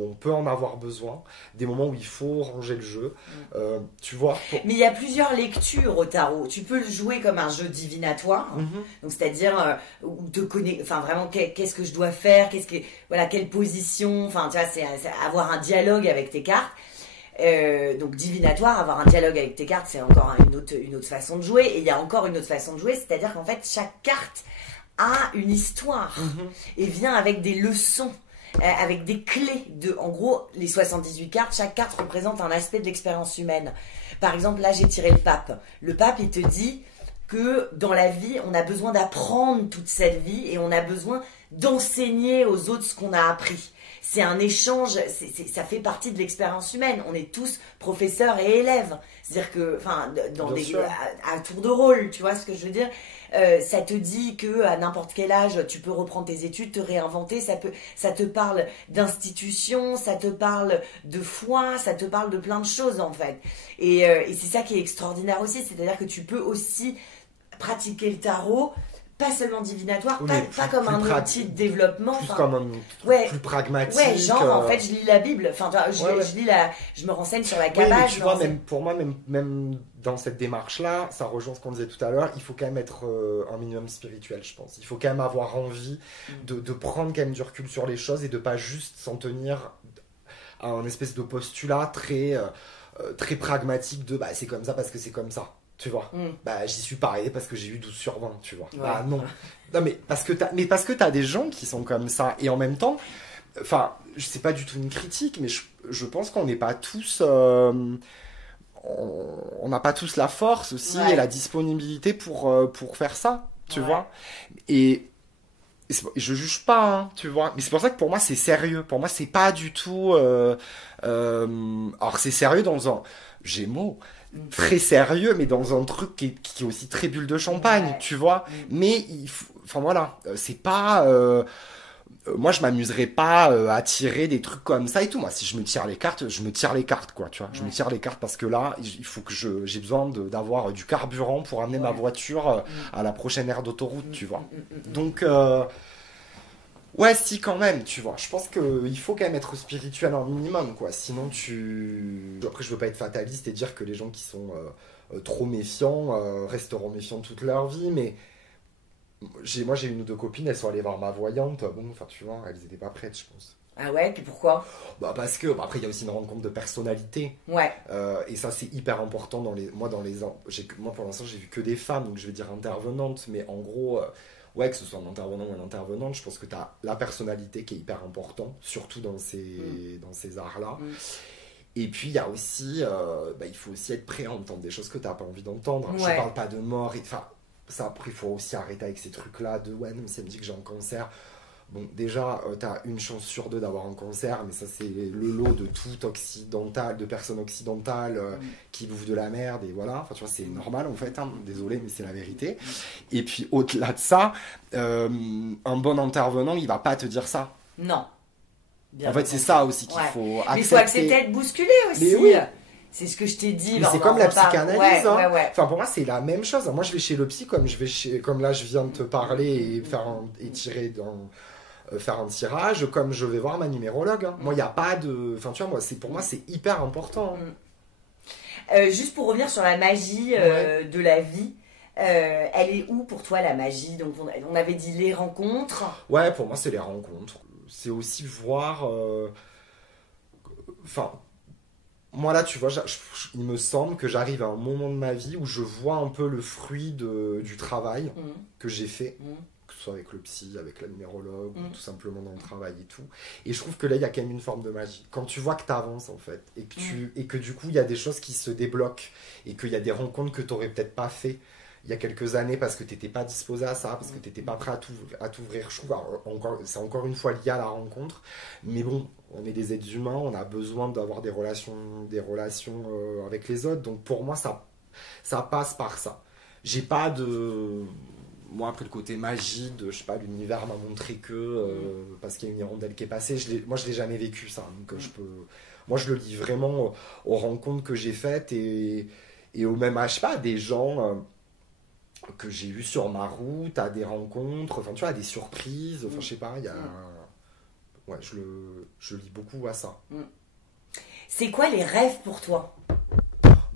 on peut en avoir besoin, des moments où il faut ranger le jeu, tu vois. Mais il y a plusieurs lectures au tarot. Tu peux le jouer comme un jeu divinatoire, donc c'est-à-dire où te connais, enfin vraiment qu'est-ce que je dois faire, quelle position, enfin tu vois, c'est avoir un dialogue avec tes cartes. Donc divinatoire, avoir un dialogue avec tes cartes, c'est encore une autre façon de jouer. Et il y a encore une autre façon de jouer, c'est-à-dire qu'en fait chaque carte a une histoire et vient avec des leçons. avec des clés en gros, les 78 cartes, chaque carte représente un aspect de l'expérience humaine. Par exemple, là, j'ai tiré le pape. Le pape, il te dit que dans la vie, on a besoin d'apprendre toute cette vie et on a besoin d'enseigner aux autres ce qu'on a appris. C'est un échange, ça fait partie de l'expérience humaine. On est tous professeurs et élèves. C'est-à-dire que, à tour de rôle, tu vois ce que je veux dire. Ça te dit que à n'importe quel âge, tu peux reprendre tes études, te réinventer. Ça te parle d'institutions, ça te parle de foi, ça te parle de plein de choses en fait. Et c'est ça qui est extraordinaire aussi, c'est-à-dire que tu peux aussi pratiquer le tarot. Pas seulement divinatoire, pas comme un outil de développement. Plus comme un plus pragmatique. Ouais, genre en fait je lis la Bible, je me renseigne sur la Kabbale. Mais tu vois, pour moi, même dans cette démarche-là, ça rejoint ce qu'on disait tout à l'heure, il faut quand même être un minimum spirituel, je pense. Il faut quand même avoir envie de prendre quand même du recul sur les choses et de pas juste s'en tenir à un espèce de postulat très pragmatique de c'est comme ça parce que c'est comme ça. Tu vois, j'y suis pas arrivé parce que j'ai eu 12 sur 20, tu vois. Ouais. Non, mais parce que t'as des gens qui sont comme ça. Et en même temps, c'est pas du tout une critique, mais je pense qu'on n'est pas tous... on n'a pas tous la force aussi et la disponibilité pour faire ça, tu vois. Et je juge pas, hein, tu vois. Mais c'est pour ça que pour moi, c'est sérieux. Pour moi, c'est pas du tout... alors, c'est sérieux dans un... Gémeaux très sérieux, mais dans un truc qui est aussi très bulle de champagne, tu vois. Mais c'est pas... moi, je m'amuserais pas à tirer des trucs comme ça et tout. Moi, si je me tire les cartes, je me tire les cartes, quoi, tu vois. Je me tire les cartes parce que là, il faut que j'ai besoin d'avoir du carburant pour amener ma voiture à la prochaine aire d'autoroute, tu vois. Donc... ouais, si, quand même, tu vois. Je pense qu'il faut quand même être spirituel en minimum, quoi. Sinon, Après, je veux pas être fataliste et dire que les gens qui sont trop méfiants resteront méfiants toute leur vie, mais moi, j'ai une ou deux copines, elles sont allées voir ma voyante. Bon, tu vois, elles étaient pas prêtes, je pense. Ah ouais, puis pourquoi ? Parce que, après, il y a aussi une rencontre de personnalité. Ouais. Et ça, c'est hyper important moi, pour l'instant, j'ai vu que des femmes, donc je vais dire intervenantes, mais en gros... que ce soit un intervenant ou une intervenante, je pense que tu as la personnalité qui est hyper importante, surtout dans ces arts-là. Et puis, il y a aussi, il faut aussi être prêt à entendre des choses que tu n'as pas envie d'entendre. Je parle pas de mort. Ça, après, il faut aussi arrêter avec ces trucs-là de « ouais, non, mais ça me dit que j'ai un cancer ». Bon, déjà, tu as une chance sur deux d'avoir un cancer, mais ça, c'est le lot de de personnes occidentales qui bouffent de la merde, et voilà. Enfin, tu vois, c'est normal, en fait, hein. Désolé, mais c'est la vérité. Et puis, au-delà de ça, un bon intervenant, il va pas te dire ça. Non. Bien en fait, c'est ça aussi qu'il faut accepter. Mais il faut accepter d'être bousculé aussi. Mais oui. C'est ce que je t'ai dit. Mais c'est comme la psychanalyse. Ouais. Enfin, pour moi, c'est la même chose. Moi, je vais chez le psy comme là, je viens de te parler et tirer faire un tirage, comme je vais voir ma numérologue. Hein. Moi, il n'y a pas de... Enfin, tu vois, pour moi, c'est hyper important. Juste pour revenir sur la magie de la vie, elle est où pour toi, la magie ? Donc, on avait dit les rencontres. Ouais, pour moi, c'est les rencontres. C'est aussi voir... moi, là, tu vois, il me semble que j'arrive à un moment de ma vie où je vois un peu le fruit du travail que j'ai fait. Que ce soit avec le psy, avec la numérologue, ou tout simplement dans le travail et tout. Et je trouve que là, il y a quand même une forme de magie. Quand tu vois que tu avances, en fait, et que du coup, il y a des choses qui se débloquent, et qu'il y a des rencontres que tu n'aurais peut-être pas fait il y a quelques années parce que tu n'étais pas disposé à ça, parce que tu n'étais pas prêt à t'ouvrir. Je trouve, c'est encore une fois lié à la rencontre. Mais bon, on est des êtres humains, on a besoin d'avoir des relations avec les autres. Donc pour moi, ça passe par ça. J'ai pas de... Moi, après le côté magie de, je sais pas, l'univers m'a montré que parce qu'il y a une hirondelle qui est passée, moi je l'ai jamais vécu ça. Donc moi je le lis vraiment aux rencontres que j'ai faites et au même âge, pas des gens que j'ai eu sur ma route, à des rencontres, enfin tu vois, à des surprises, enfin je sais pas, il y a... Ouais, je lis beaucoup à ça. C'est quoi les rêves pour toi ?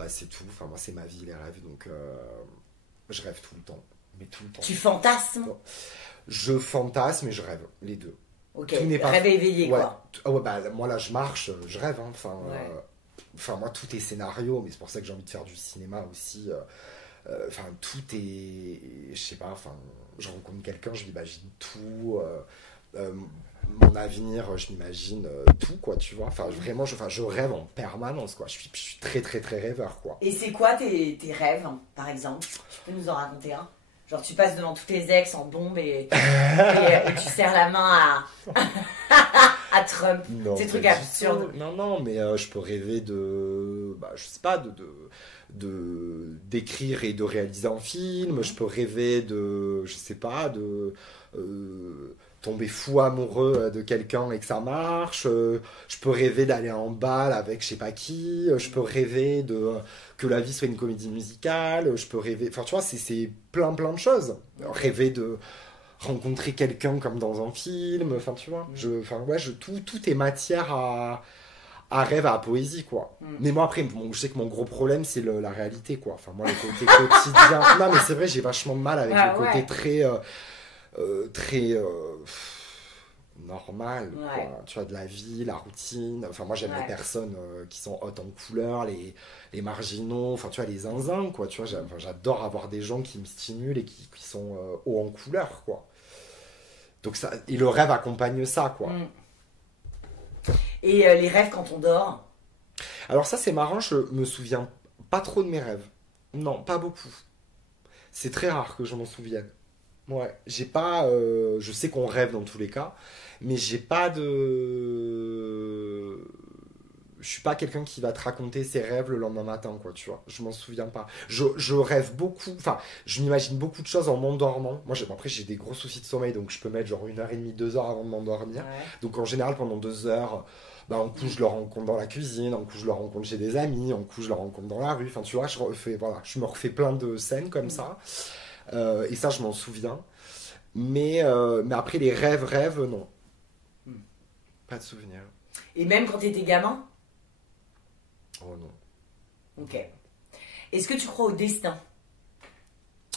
C'est tout, enfin moi c'est ma vie les rêves, donc je rêve tout le temps. Mais tout le temps. Tu fantasmes ? Je fantasme et je rêve, les deux. Ok, rêve éveillé quoi. Moi là je marche, je rêve, hein. Enfin moi tout est scénario, mais c'est pour ça que j'ai envie de faire du cinéma aussi. Tout est, je sais pas, je rencontre quelqu'un, je l'imagine tout. mon avenir, je m'imagine tout, quoi, tu vois. Enfin, vraiment, je rêve en permanence, quoi. Je suis très, très, très rêveur, quoi. Et c'est quoi tes rêves, hein, par exemple? Tu peux nous en raconter un? Genre, tu passes devant tous les ex en bombe et tu serres la main à Trump. Non, ces trucs absurdes. Non, mais je peux rêver de... je sais pas, d'écrire et de réaliser un film. Je peux rêver de... Je sais pas, de... tomber fou amoureux de quelqu'un et que ça marche. Je peux rêver d'aller en bal avec je sais pas qui. Je peux rêver que la vie soit une comédie musicale. Je peux rêver... Enfin, tu vois, c'est plein de choses. Rêver de rencontrer quelqu'un comme dans un film. Enfin, tu vois. Tout est matière à rêve, à poésie, quoi. Mais moi, après, je sais que mon gros problème, c'est la réalité, quoi. Enfin, moi, le côté quotidien... Non, mais c'est vrai, j'ai vachement de mal avec le côté très... normal, quoi. Tu vois, de la vie, la routine. Enfin, moi, j'aime les personnes qui sont hautes en couleur, les marginaux, enfin, tu vois, les zinzins, quoi. Tu vois, j'adore avoir des gens qui me stimulent et qui sont hauts en couleur, quoi. Donc, ça, et le rêve accompagne ça, quoi. Et les rêves quand on dort? Alors, ça, c'est marrant, je me souviens pas trop de mes rêves. Non, pas beaucoup. C'est très rare que je m'en souvienne. Ouais, j'ai pas. Je sais qu'on rêve dans tous les cas, mais j'ai pas de. Je suis pas quelqu'un qui va te raconter ses rêves le lendemain matin, quoi, tu vois. Je m'en souviens pas. Je rêve beaucoup, enfin, je m'imagine beaucoup de choses en m'endormant. Moi, après, j'ai des gros soucis de sommeil, donc je peux mettre genre 1h30, 2h avant de m'endormir. Ouais. Donc en général, pendant 2 heures, un coup, je le rencontre dans la cuisine, un coup, je le rencontre chez des amis, un coup, je le rencontre dans la rue. Enfin, tu vois, je me refais plein de scènes comme ça. Et ça, je m'en souviens. Mais après, les rêves, non. Pas de souvenir. Et même quand t'étais gamin? Oh non. Ok. Est-ce que tu crois au destin?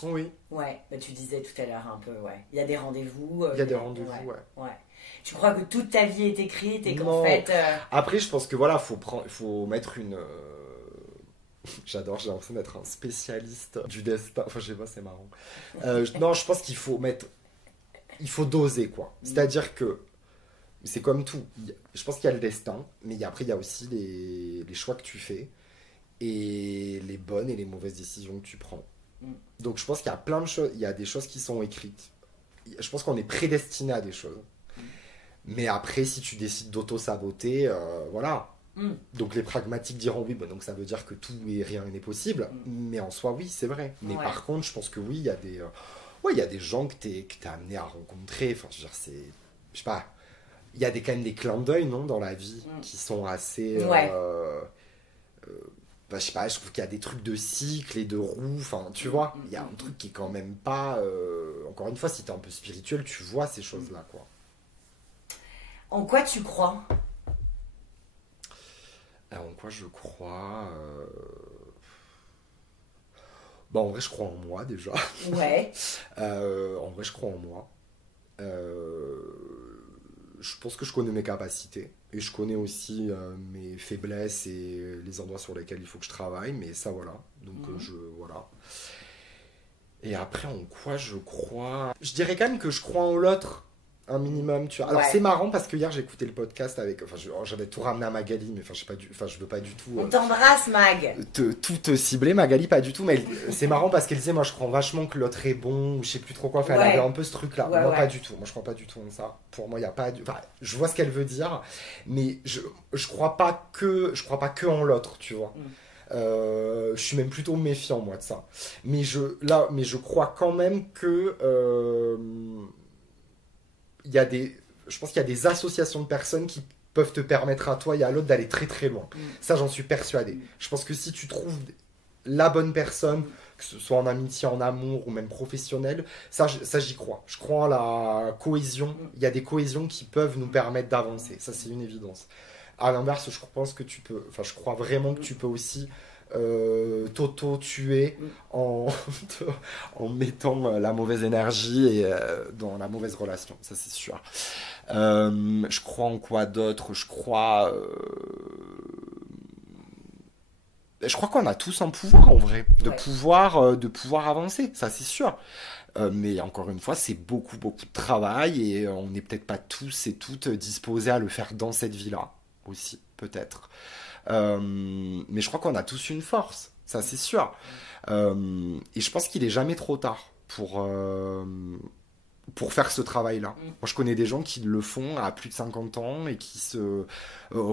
Oui. Ouais, tu disais tout à l'heure un peu, ouais. Il y a des rendez-vous. Il y a des rendez-vous, ouais. Tu crois que toute ta vie est écrite et qu'en fait... Après, je pense que voilà, faut mettre une... j'ai l'impression d'être un spécialiste du destin. Enfin, je sais pas, c'est marrant. Non, je pense qu'il faut mettre... Il faut doser, quoi. C'est-à-dire que c'est comme tout. Je pense qu'il y a le destin, mais après, il y a aussi les choix que tu fais et les bonnes et les mauvaises décisions que tu prends. Donc, je pense qu'il y a plein de choses. Il y a des choses qui sont écrites. Je pense qu'on est prédestiné à des choses. Mais après, si tu décides d'auto-saboter, voilà. Donc, les pragmatiques diront oui, donc ça veut dire que tout et rien n'est possible. Mais en soi, oui, c'est vrai. Mais par contre, je pense que oui, il y a des... il y a des gens que t'es amené à rencontrer. Enfin, je veux dire, c'est... Je sais pas... Il y a quand même des clins d'œil, non, dans la vie, qui sont assez... je sais pas, je trouve qu'il y a des trucs de cycle et de roue. Enfin, tu vois, il y a un truc qui est quand même pas... Encore une fois, si t'es un peu spirituel, tu vois ces choses-là, quoi. En quoi tu crois? En quoi je crois... en vrai, je crois en moi, déjà. Ouais. En vrai, je crois en moi. Je pense que je connais mes capacités. Et je connais aussi mes faiblesses et les endroits sur lesquels il faut que je travaille. Mais ça, voilà. Donc, voilà. Et après, en quoi je crois... Je dirais quand même que je crois en l'autre. Un minimum, tu vois. Alors c'est marrant parce que hier j'ai écouté le podcast avec... Enfin, j'avais tout ramené à Magali, mais je veux pas du tout... On t'embrasse, Mag. Tout te cibler, Magali, pas du tout. Mais c'est marrant parce qu'elle disait, moi je crois vachement que l'autre est bon, ou je sais plus trop quoi. Enfin, elle avait un peu ce truc-là. Moi, pas du tout. Moi, je crois pas du tout en ça. Pour moi, il y a pas... Enfin, je vois ce qu'elle veut dire, mais je crois pas que en l'autre, tu vois. Je suis même plutôt méfiant, moi, de ça. Mais je crois quand même que... je pense qu'il y a des associations de personnes qui peuvent te permettre à toi et à l'autre d'aller très très loin. Ça, j'en suis persuadé. Je pense que si tu trouves la bonne personne, que ce soit en amitié, en amour ou même professionnel, ça j'y crois. Je crois en la cohésion. Il y a des cohésions qui peuvent nous permettre d'avancer. Ça, c'est une évidence. À l'inverse, je crois vraiment que tu peux aussi t'auto-tuer en mettant la mauvaise énergie et dans la mauvaise relation, ça c'est sûr. Je crois en quoi d'autre? Je crois Je crois qu'on a tous un pouvoir en vrai, de Ouais. pouvoir avancer, ça c'est sûr. Mais encore une fois, c'est beaucoup de travail et on n'est peut-être pas tous et toutes disposés à le faire dans cette vie-là aussi, peut-être. Mais je crois qu'on a tous une force, ça c'est sûr. Et je pense qu'il est jamais trop tard pour faire ce travail-là. Moi, je connais des gens qui le font à plus de 50 ans et qui se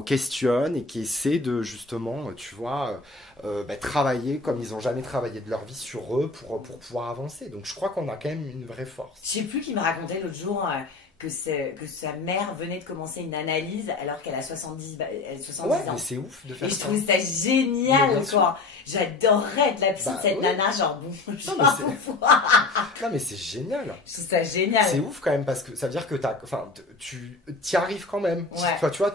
questionnent et qui essaient de, justement, tu vois, travailler comme ils n'ont jamais travaillé de leur vie sur eux pour pouvoir avancer. Donc, je crois qu'on a quand même une vraie force. Je sais plus qui me racontait l'autre jour que sa mère venait de commencer une analyse alors qu'elle a 70 Ouais, ans. mais c'est ouf de Et faire je ça. trouvais ça Mais génial, bien sûr. quoi. J'adorerais être la psy de cette ouais. nana, genre bon, mais genre, Non, mais c'est génial. je trouve ça génial. C'est ouf quand même parce que ça veut dire que tu y arrives quand même. Ouais. Enfin, tu vois,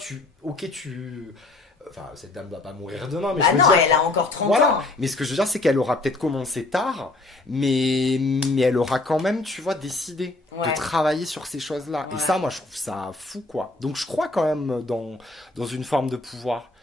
Enfin, cette dame va pas mourir demain, mais Bah je veux non, dire... elle a encore 30 Voilà, ans. mais ce que je veux dire, c'est qu'elle aura peut-être commencé tard, mais elle aura quand même, tu vois, décidé Ouais. de travailler sur ces choses-là. Et Ouais. ça, moi, je trouve ça fou, quoi. Donc, je crois quand même dans une forme de pouvoir.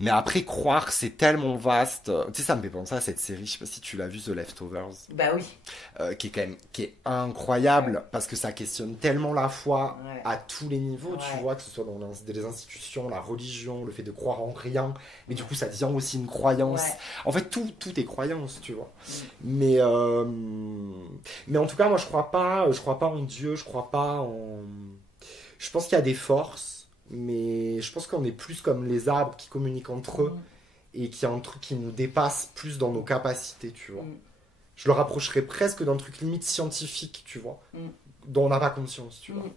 Mais après, croire, c'est tellement vaste. Tu sais, ça me fait penser à cette série, je sais pas si tu l'as vu, The Leftovers, Bah oui. qui est incroyable, parce que ça questionne tellement la foi Ouais. à tous les niveaux, tu Ouais. vois, que ce soit dans les institutions, la religion, le fait de croire en rien, mais du coup, ça devient aussi une croyance. Ouais. En fait, tout est croyance, tu vois. Mm. Mais en tout cas, moi, je crois pas en Dieu, je crois pas en... Je pense qu'il y a des forces, mais je pense qu'on est plus comme les arbres qui communiquent entre eux et qu'il y a un truc qui nous dépasse plus dans nos capacités, tu vois. Mm. Je le rapprocherais presque d'un truc limite scientifique, tu vois, Mm. dont on n'a pas conscience, tu Mm. vois.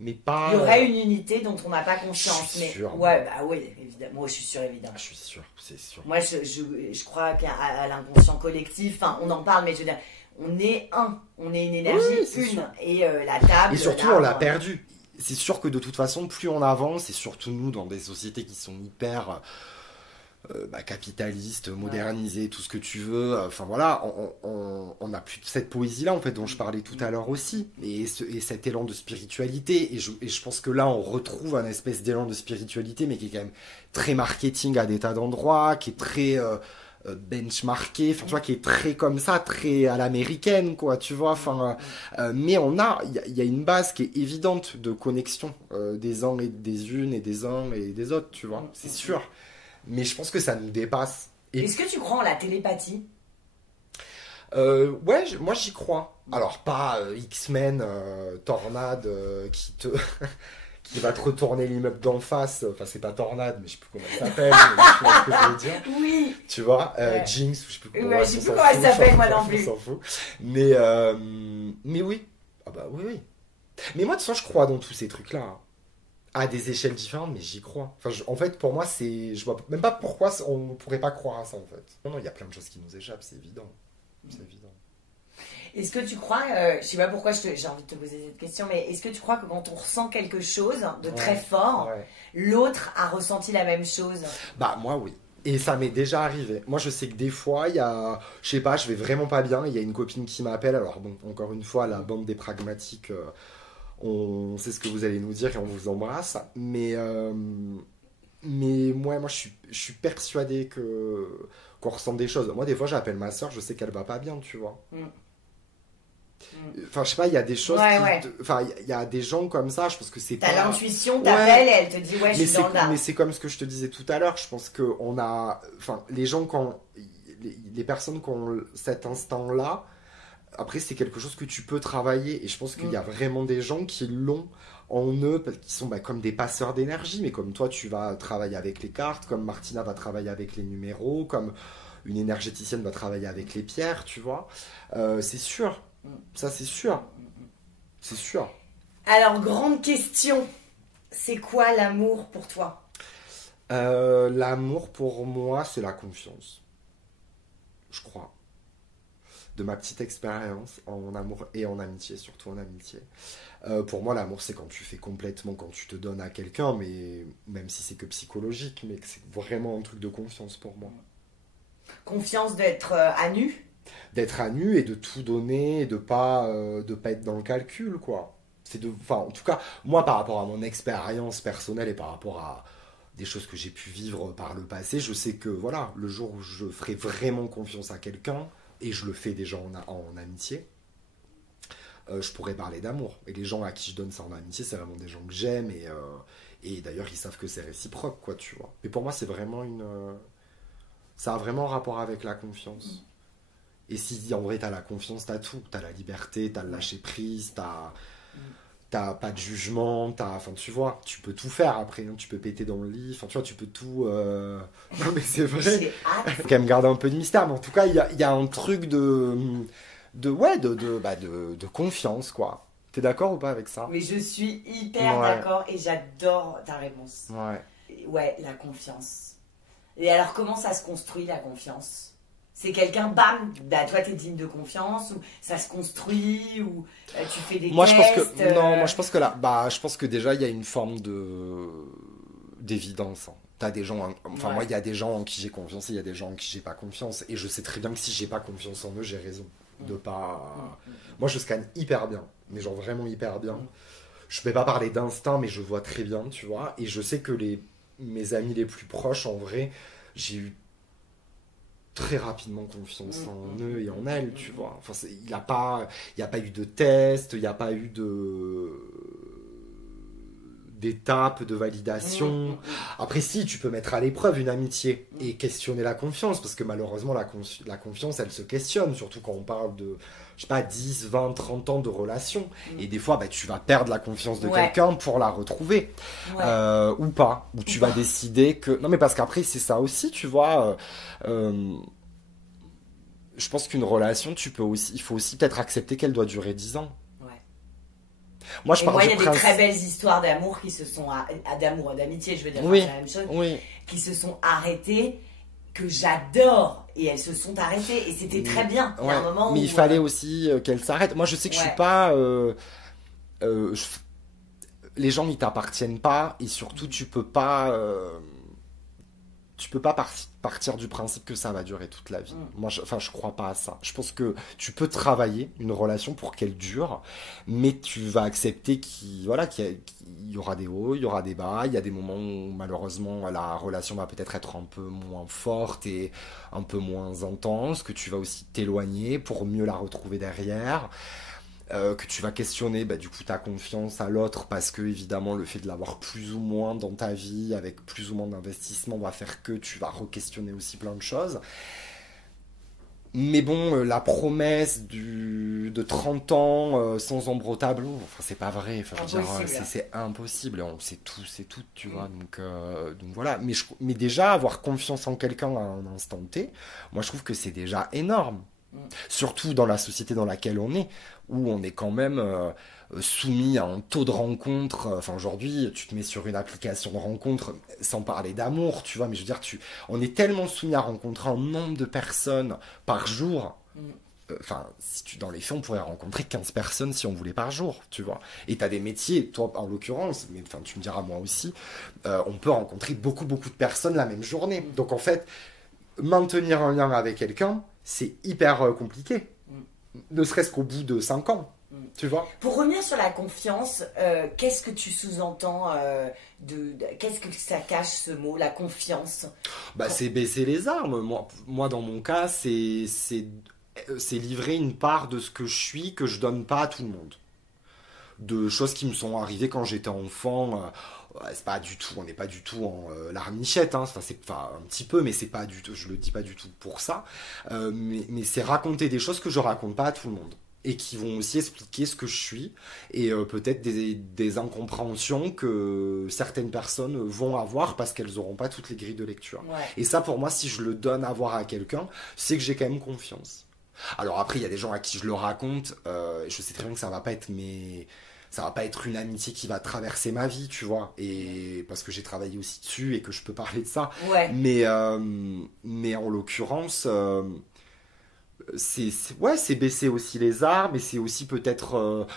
Mais pas... Il y aurait une unité dont on n'a pas conscience. Je suis Mais... sûr. Ouais, bah oui, évidemment. Moi, je suis sûre, évidemment. Je suis sûr, c'est sûr. Moi, je crois qu'à l'inconscient collectif, enfin, on en parle, mais je veux dire, on est un, on est une énergie Oui, c'est une. sûr. Et la table. Et surtout, l'arbre, on l'a perdu. C'est sûr que de toute façon, plus on avance, et surtout nous, dans des sociétés qui sont hyper capitalistes, modernisées, tout ce que tu veux, enfin voilà, on n'a plus cette poésie-là, en fait, dont je parlais tout à l'heure aussi, et cet élan de spiritualité, et je pense que là, on retrouve un espèce d'élan de spiritualité, mais qui est quand même très marketing à des tas d'endroits, qui est très... benchmarké, enfin tu vois, qui est très comme ça, très à l'américaine, quoi, tu vois, enfin, mais il y a une base qui est évidente de connexion des uns et des unes et des uns et des autres, tu vois, c'est sûr. Mais je pense que ça nous dépasse. Et Est-ce que tu crois en la télépathie? ouais, moi j'y crois. Alors pas X-Men, Tornade qui va te retourner l'immeuble d'en face. Enfin, c'est pas Tornade, mais je sais plus comment elle s'appelle. Mais tu vois ce que je veux dire. Oui. Tu vois, Ouais. Jinx, je sais plus comment, Ouais, je sais plus comment elle s'appelle, moi non plus. On s'en fout. Mais oui. Ah bah oui, oui. Mais moi, de toute façon, je crois dans tous ces trucs-là. Hein. À des échelles différentes, mais j'y crois. Enfin, en fait, pour moi, je vois même pas pourquoi on pourrait pas croire à ça, en fait. Non, il y a plein de choses qui nous échappent, c'est évident. C'est évident. Est-ce que tu crois, je sais pas pourquoi j'ai envie de te poser cette question, mais est-ce que tu crois que quand on ressent quelque chose de très fort, Ouais. l'autre a ressenti la même chose? Bah, moi, oui. Et ça m'est déjà arrivé. Moi, je sais que des fois, il y a... Je sais pas, je vais vraiment pas bien. Il y a une copine qui m'appelle. Alors, bon, encore une fois, la bande des pragmatiques, on sait ce que vous allez nous dire et on vous embrasse. Mais moi, je suis persuadé qu'on ressent des choses. Moi, des fois, j'appelle ma soeur, je sais qu'elle va pas bien, tu vois. Enfin, je sais pas, il y a des choses Enfin, il y a des gens comme ça, je pense que c'est pas... T'as l'intuition, t'appelles et elle te dit ouais, je suis dans le Mais c'est comme ce que je te disais tout à l'heure, je pense que on a... Enfin, les gens, les personnes qui ont cet instinct-là, après, c'est quelque chose que tu peux travailler, et je pense qu'il y a vraiment des gens qui l'ont en eux, qui sont comme des passeurs d'énergie, mais comme toi, tu vas travailler avec les cartes, comme Martina va travailler avec les numéros, comme une énergéticienne va travailler avec les pierres, tu vois. C'est sûr. Ça, c'est sûr. C'est sûr. Alors, grande question. C'est quoi l'amour pour toi? L'amour, pour moi, c'est la confiance. Je crois. De ma petite expérience en amour et en amitié, surtout en amitié. Pour moi, l'amour, c'est quand tu fais complètement, quand tu te donnes à quelqu'un, mais même si c'est que psychologique, mais c'est vraiment un truc de confiance pour moi. Confiance d'être à nu? D'être à nu et de tout donner et de pas être dans le calcul, quoi. Enfin, en tout cas, moi, par rapport à mon expérience personnelle et par rapport à des choses que j'ai pu vivre par le passé, je sais que voilà, le jour où je ferai vraiment confiance à quelqu'un, et je le fais déjà en amitié, je pourrais parler d'amour. Et les gens à qui je donne ça en amitié, c'est vraiment des gens que j'aime, et d'ailleurs ils savent que c'est réciproque, quoi, tu vois. Mais pour moi c'est vraiment ça a vraiment un rapport avec la confiance. Et si en vrai t'as la confiance, t'as tout, t'as la liberté, t'as le lâcher prise, t'as pas de jugement, enfin tu vois, tu peux tout faire après, hein, tu peux péter dans le lit, enfin tu vois, tu peux tout... Non mais c'est vrai, faut quand même garder un peu de mystère, mais en tout cas il y a un truc de confiance, quoi. T'es d'accord ou pas avec ça? Mais je suis hyper d'accord et j'adore ta réponse. Ouais, la confiance. Et alors comment ça se construit la confiance? C'est quelqu'un, bam, bah toi t'es digne de confiance, ou ça se construit, ou tu fais des tests. Moi je pense que là, je pense que déjà il y a une forme d'évidence. Hein. T'as des gens, moi il y a des gens en qui j'ai confiance et il y a des gens en qui j'ai pas confiance. Et je sais très bien que si j'ai pas confiance en eux, j'ai raison de pas. Moi je scanne hyper bien, mais genre vraiment hyper bien. Je peux pas parler d'instinct, mais je vois très bien, tu vois. Et je sais que mes amis les plus proches, en vrai, j'ai eu très rapidement confiance en eux et en elles, tu vois. Enfin, il n'y a pas eu de test, il n'y a pas eu d'étape de validation. Après, si, tu peux mettre à l'épreuve une amitié et questionner la confiance, parce que malheureusement, la confiance, elle se questionne, surtout quand on parle de, je sais pas, 10, 20, 30 ans de relation. Et des fois, tu vas perdre la confiance de quelqu'un pour la retrouver. Ou pas. Ou tu vas décider que... Non, mais parce qu'après, c'est ça aussi, tu vois... je pense qu'une relation, il faut aussi peut-être accepter qu'elle doit durer 10 ans. Moi, il y a des très belles histoires d'amour qui se sont... d'amour, d'amitié, je veux dire, c'est la même chose. Qui se sont arrêtées, que j'adore. Et elles se sont arrêtées. Et c'était très bien. Il y a un moment mais il fallait aussi qu'elles s'arrêtent. Moi, je sais que je suis pas... les gens, ils t'appartiennent pas. Et surtout, tu peux pas partir du principe que ça va durer toute la vie. Moi, je crois pas à ça. Je pense que tu peux travailler une relation pour qu'elle dure, mais tu vas accepter qu'il y aura des hauts, il y aura des bas. Il y a des moments où, malheureusement, la relation va peut-être être un peu moins forte et un peu moins intense, que tu vas aussi t'éloigner pour mieux la retrouver derrière. Que tu vas questionner du coup ta confiance à l'autre, parce que évidemment le fait de l'avoir plus ou moins dans ta vie avec plus ou moins d'investissement va faire que tu vas re-questionner aussi plein de choses. Mais bon, la promesse de 30 ans sans ombre au tableau, c'est pas vrai. C'est impossible. On sait tout, tu vois. Donc voilà. Mais déjà, avoir confiance en quelqu'un à un instant T, moi je trouve que c'est déjà énorme. Surtout dans la société dans laquelle on est, où on est quand même soumis à un taux de rencontres. Aujourd'hui, tu te mets sur une application de rencontres, sans parler d'amour, tu vois, mais je veux dire, on est tellement soumis à rencontrer un nombre de personnes par jour. Dans les faits, on pourrait rencontrer 15 personnes si on voulait par jour, tu vois. Et tu as des métiers, toi en l'occurrence, mais tu me diras moi aussi, on peut rencontrer beaucoup de personnes la même journée. Donc en fait, maintenir un lien avec quelqu'un, c'est hyper compliqué. Ne serait-ce qu'au bout de 5 ans, tu vois. Pour revenir sur la confiance, qu'est-ce que tu sous-entends qu'est-ce que ça cache, ce mot, la confiance? C'est baisser les armes. Moi, dans mon cas, c'est livrer une part de ce que je suis que je donne pas à tout le monde. De choses qui me sont arrivées quand j'étais enfant... c'est pas du tout, on n'est pas du tout en larmichette, hein. Un petit peu, mais c'est pas du tout, je le dis pas du tout pour ça, mais c'est raconter des choses que je raconte pas à tout le monde, et qui vont aussi expliquer ce que je suis, et peut-être des incompréhensions que certaines personnes vont avoir parce qu'elles n'auront pas toutes les grilles de lecture. Et ça, pour moi, si je le donne à voir à quelqu'un, c'est que j'ai quand même confiance. Alors après, il y a des gens à qui je le raconte, je sais très bien que ça va pas être une amitié qui va traverser ma vie, tu vois, et parce que j'ai travaillé aussi dessus et que je peux parler de ça. Mais en l'occurrence, c'est baisser aussi les armes, et c'est aussi peut-être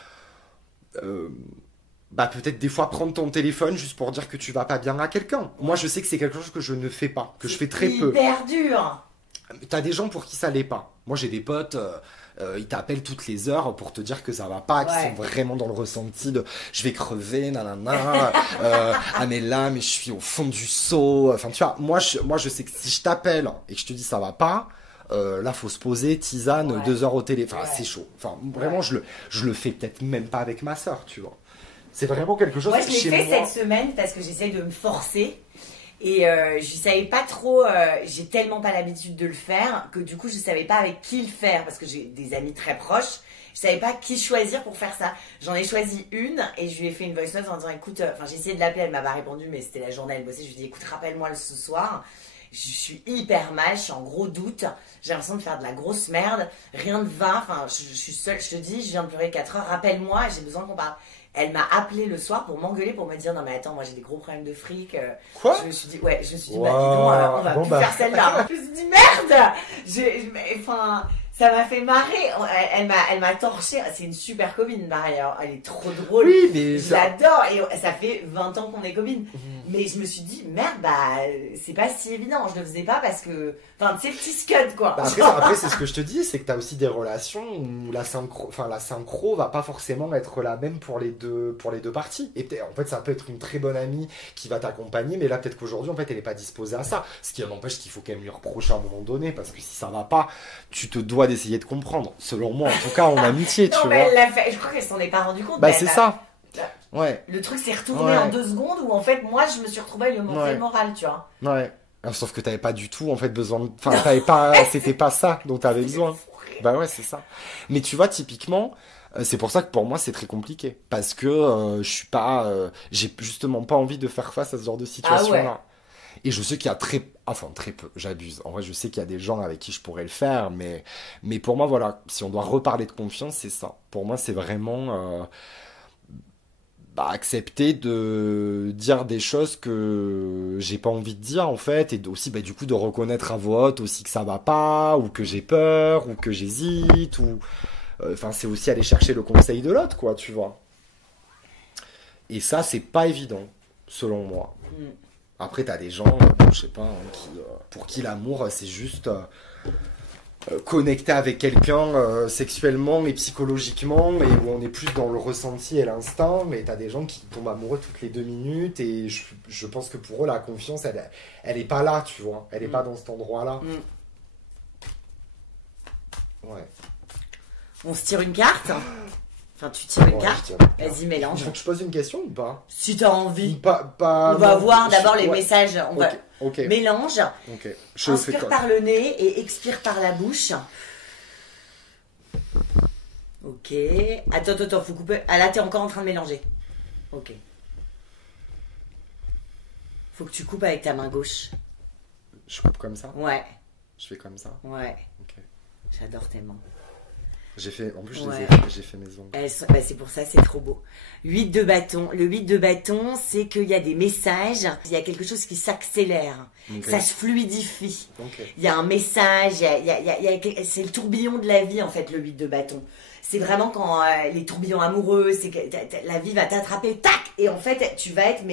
peut-être des fois prendre ton téléphone juste pour dire que tu vas pas bien à quelqu'un. Moi, je sais que c'est quelque chose que je ne fais pas, que je fais très peu. C'est hyper dur. T'as des gens pour qui ça l'est pas. Moi, j'ai des potes, ils t'appellent toutes les heures pour te dire que ça va pas, qu'ils sont vraiment dans le ressenti de je vais crever, nanana, ah mais là, mais je suis au fond du seau. Enfin, tu vois, moi, je sais que si je t'appelle et que je te dis ça va pas, là, faut se poser, tisane, 2 heures au télé. Enfin, c'est chaud. Enfin, vraiment, je le fais peut-être même pas avec ma soeur, tu vois. C'est vraiment quelque chose moi, je l'ai fait cette semaine parce que j'essaye de me forcer. Et je savais pas trop, j'ai tellement pas l'habitude de le faire que du coup je savais pas avec qui le faire parce que j'ai des amis très proches. Je savais pas qui choisir pour faire ça. J'en ai choisi une et je lui ai fait une voice note en disant écoute, j'ai essayé de l'appeler, elle m'a pas répondu mais c'était la journée, elle bossait. Je lui ai dit écoute rappelle-moi ce soir. Je suis hyper mal, je suis en gros doute, j'ai l'impression de faire de la grosse merde, rien ne va, enfin je suis seule, je te dis, je viens de pleurer 4 heures, rappelle-moi, j'ai besoin qu'on parle. Elle m'a appelé le soir pour m'engueuler, pour me dire non mais attends, moi j'ai des gros problèmes de fric. Quoi? Je me suis dit bah dis donc, on va plus faire celle-là. Je me suis dit merde. Enfin, ça m'a fait marrer. Elle m'a torché. C'est une super copine, Marie. Elle est trop drôle. Oui, mais je l'adore. Et ça fait 20 ans qu'on est copines. Mais je me suis dit merde, c'est pas si évident. Je le faisais pas parce que, enfin, tu sais, petit scud quoi. Après, c'est ce que je te dis, c'est que t'as aussi des relations où la synchro va pas forcément être la même pour les deux parties. Et en fait, ça peut être une très bonne amie qui va t'accompagner, mais là, peut-être qu'aujourd'hui, en fait, elle est pas disposée à ça. Ce qui n'empêche qu'il faut quand même lui reprocher à un moment donné, parce que si ça va pas, tu te dois d'essayer de comprendre. Selon moi, en tout cas, en amitié, tu vois. Elle l'a fait. Je crois qu'elle s'en est pas rendu compte. C'est ça. Ouais. Le truc s'est retourné en 2 secondes où en fait moi je me suis retrouvée à lui montrer le moral, tu vois. Ouais. Sauf que t'avais pas du tout en fait besoin de... Enfin, c'était pas ça dont t'avais besoin. Bah ouais, c'est ça. Mais tu vois, typiquement, c'est pour ça que pour moi c'est très compliqué. Parce que je suis pas... j'ai justement pas envie de faire face à ce genre de situation-là. Ah ouais. Et je sais qu'il y a très peu, j'abuse. En vrai, je sais qu'il y a des gens avec qui je pourrais le faire, mais pour moi, voilà, si on doit reparler de confiance, c'est ça. Pour moi, c'est vraiment... accepter de dire des choses que j'ai pas envie de dire en fait, et aussi du coup de reconnaître à voix haute aussi que ça va pas, ou que j'ai peur, ou que j'hésite, ou c'est aussi aller chercher le conseil de l'autre, quoi, tu vois. Et ça, c'est pas évident selon moi. Après, t'as des gens, je sais pas, pour qui l'amour c'est juste connecter avec quelqu'un sexuellement et psychologiquement, et où on est plus dans le ressenti et l'instinct, mais t'as des gens qui tombent amoureux toutes les 2 minutes, et je pense que pour eux la confiance elle est pas là, tu vois, elle est pas dans cet endroit là. Ouais. On se tire une carte. Enfin, tu tires une carte. Vas-y, mélange. Il faut que je pose une question ou pas? Si t'as envie. On va voir d'abord les messages. Okay. Mélange. Okay. Inspire par le nez et expire par la bouche. Ok. Attends, faut couper. Ah là, t'es encore en train de mélanger. Ok. Faut que tu coupes avec ta main gauche. Je coupe comme ça? Ouais. Je fais comme ça? Ouais. Ok. J'adore tellement. En plus, j'ai fait mes ongles. C'est pour ça, c'est trop beau. 8 de bâton. Le 8 de bâton, c'est qu'il y a des messages, il y a quelque chose qui s'accélère. Okay. Ça se fluidifie. Okay. Il y a un message, c'est le tourbillon de la vie, en fait, le 8 de bâton. C'est vraiment quand les tourbillons amoureux, c'est que la vie va t'attraper, tac! Et en fait, tu vas être,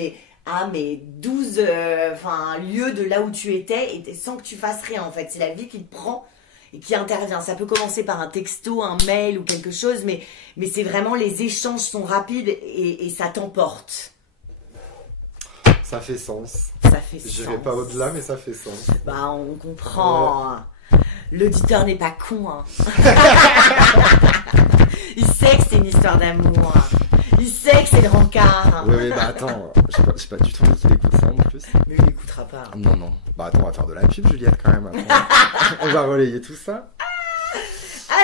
à 12 lieues de là où tu étais, et sans que tu fasses rien, en fait. C'est la vie qui te prend et qui intervient. Ça peut commencer par un texto, un mail ou quelque chose, mais c'est vraiment, les échanges sont rapides et ça t'emporte. Ça fait sens. Ça fait sens. Je vais pas au-delà, mais ça fait sens. On comprend. Ouais. L'auditeur n'est pas con. Hein. Il sait que c'est une histoire d'amour. Il sait que c'est le rencard. Oui, attends, j'ai pas du tout envie qu'il écoute ça en plus. Mais il l'écoutera pas. Non. Attends, on va faire de la pub, Juliette, quand même. On va relayer tout ça.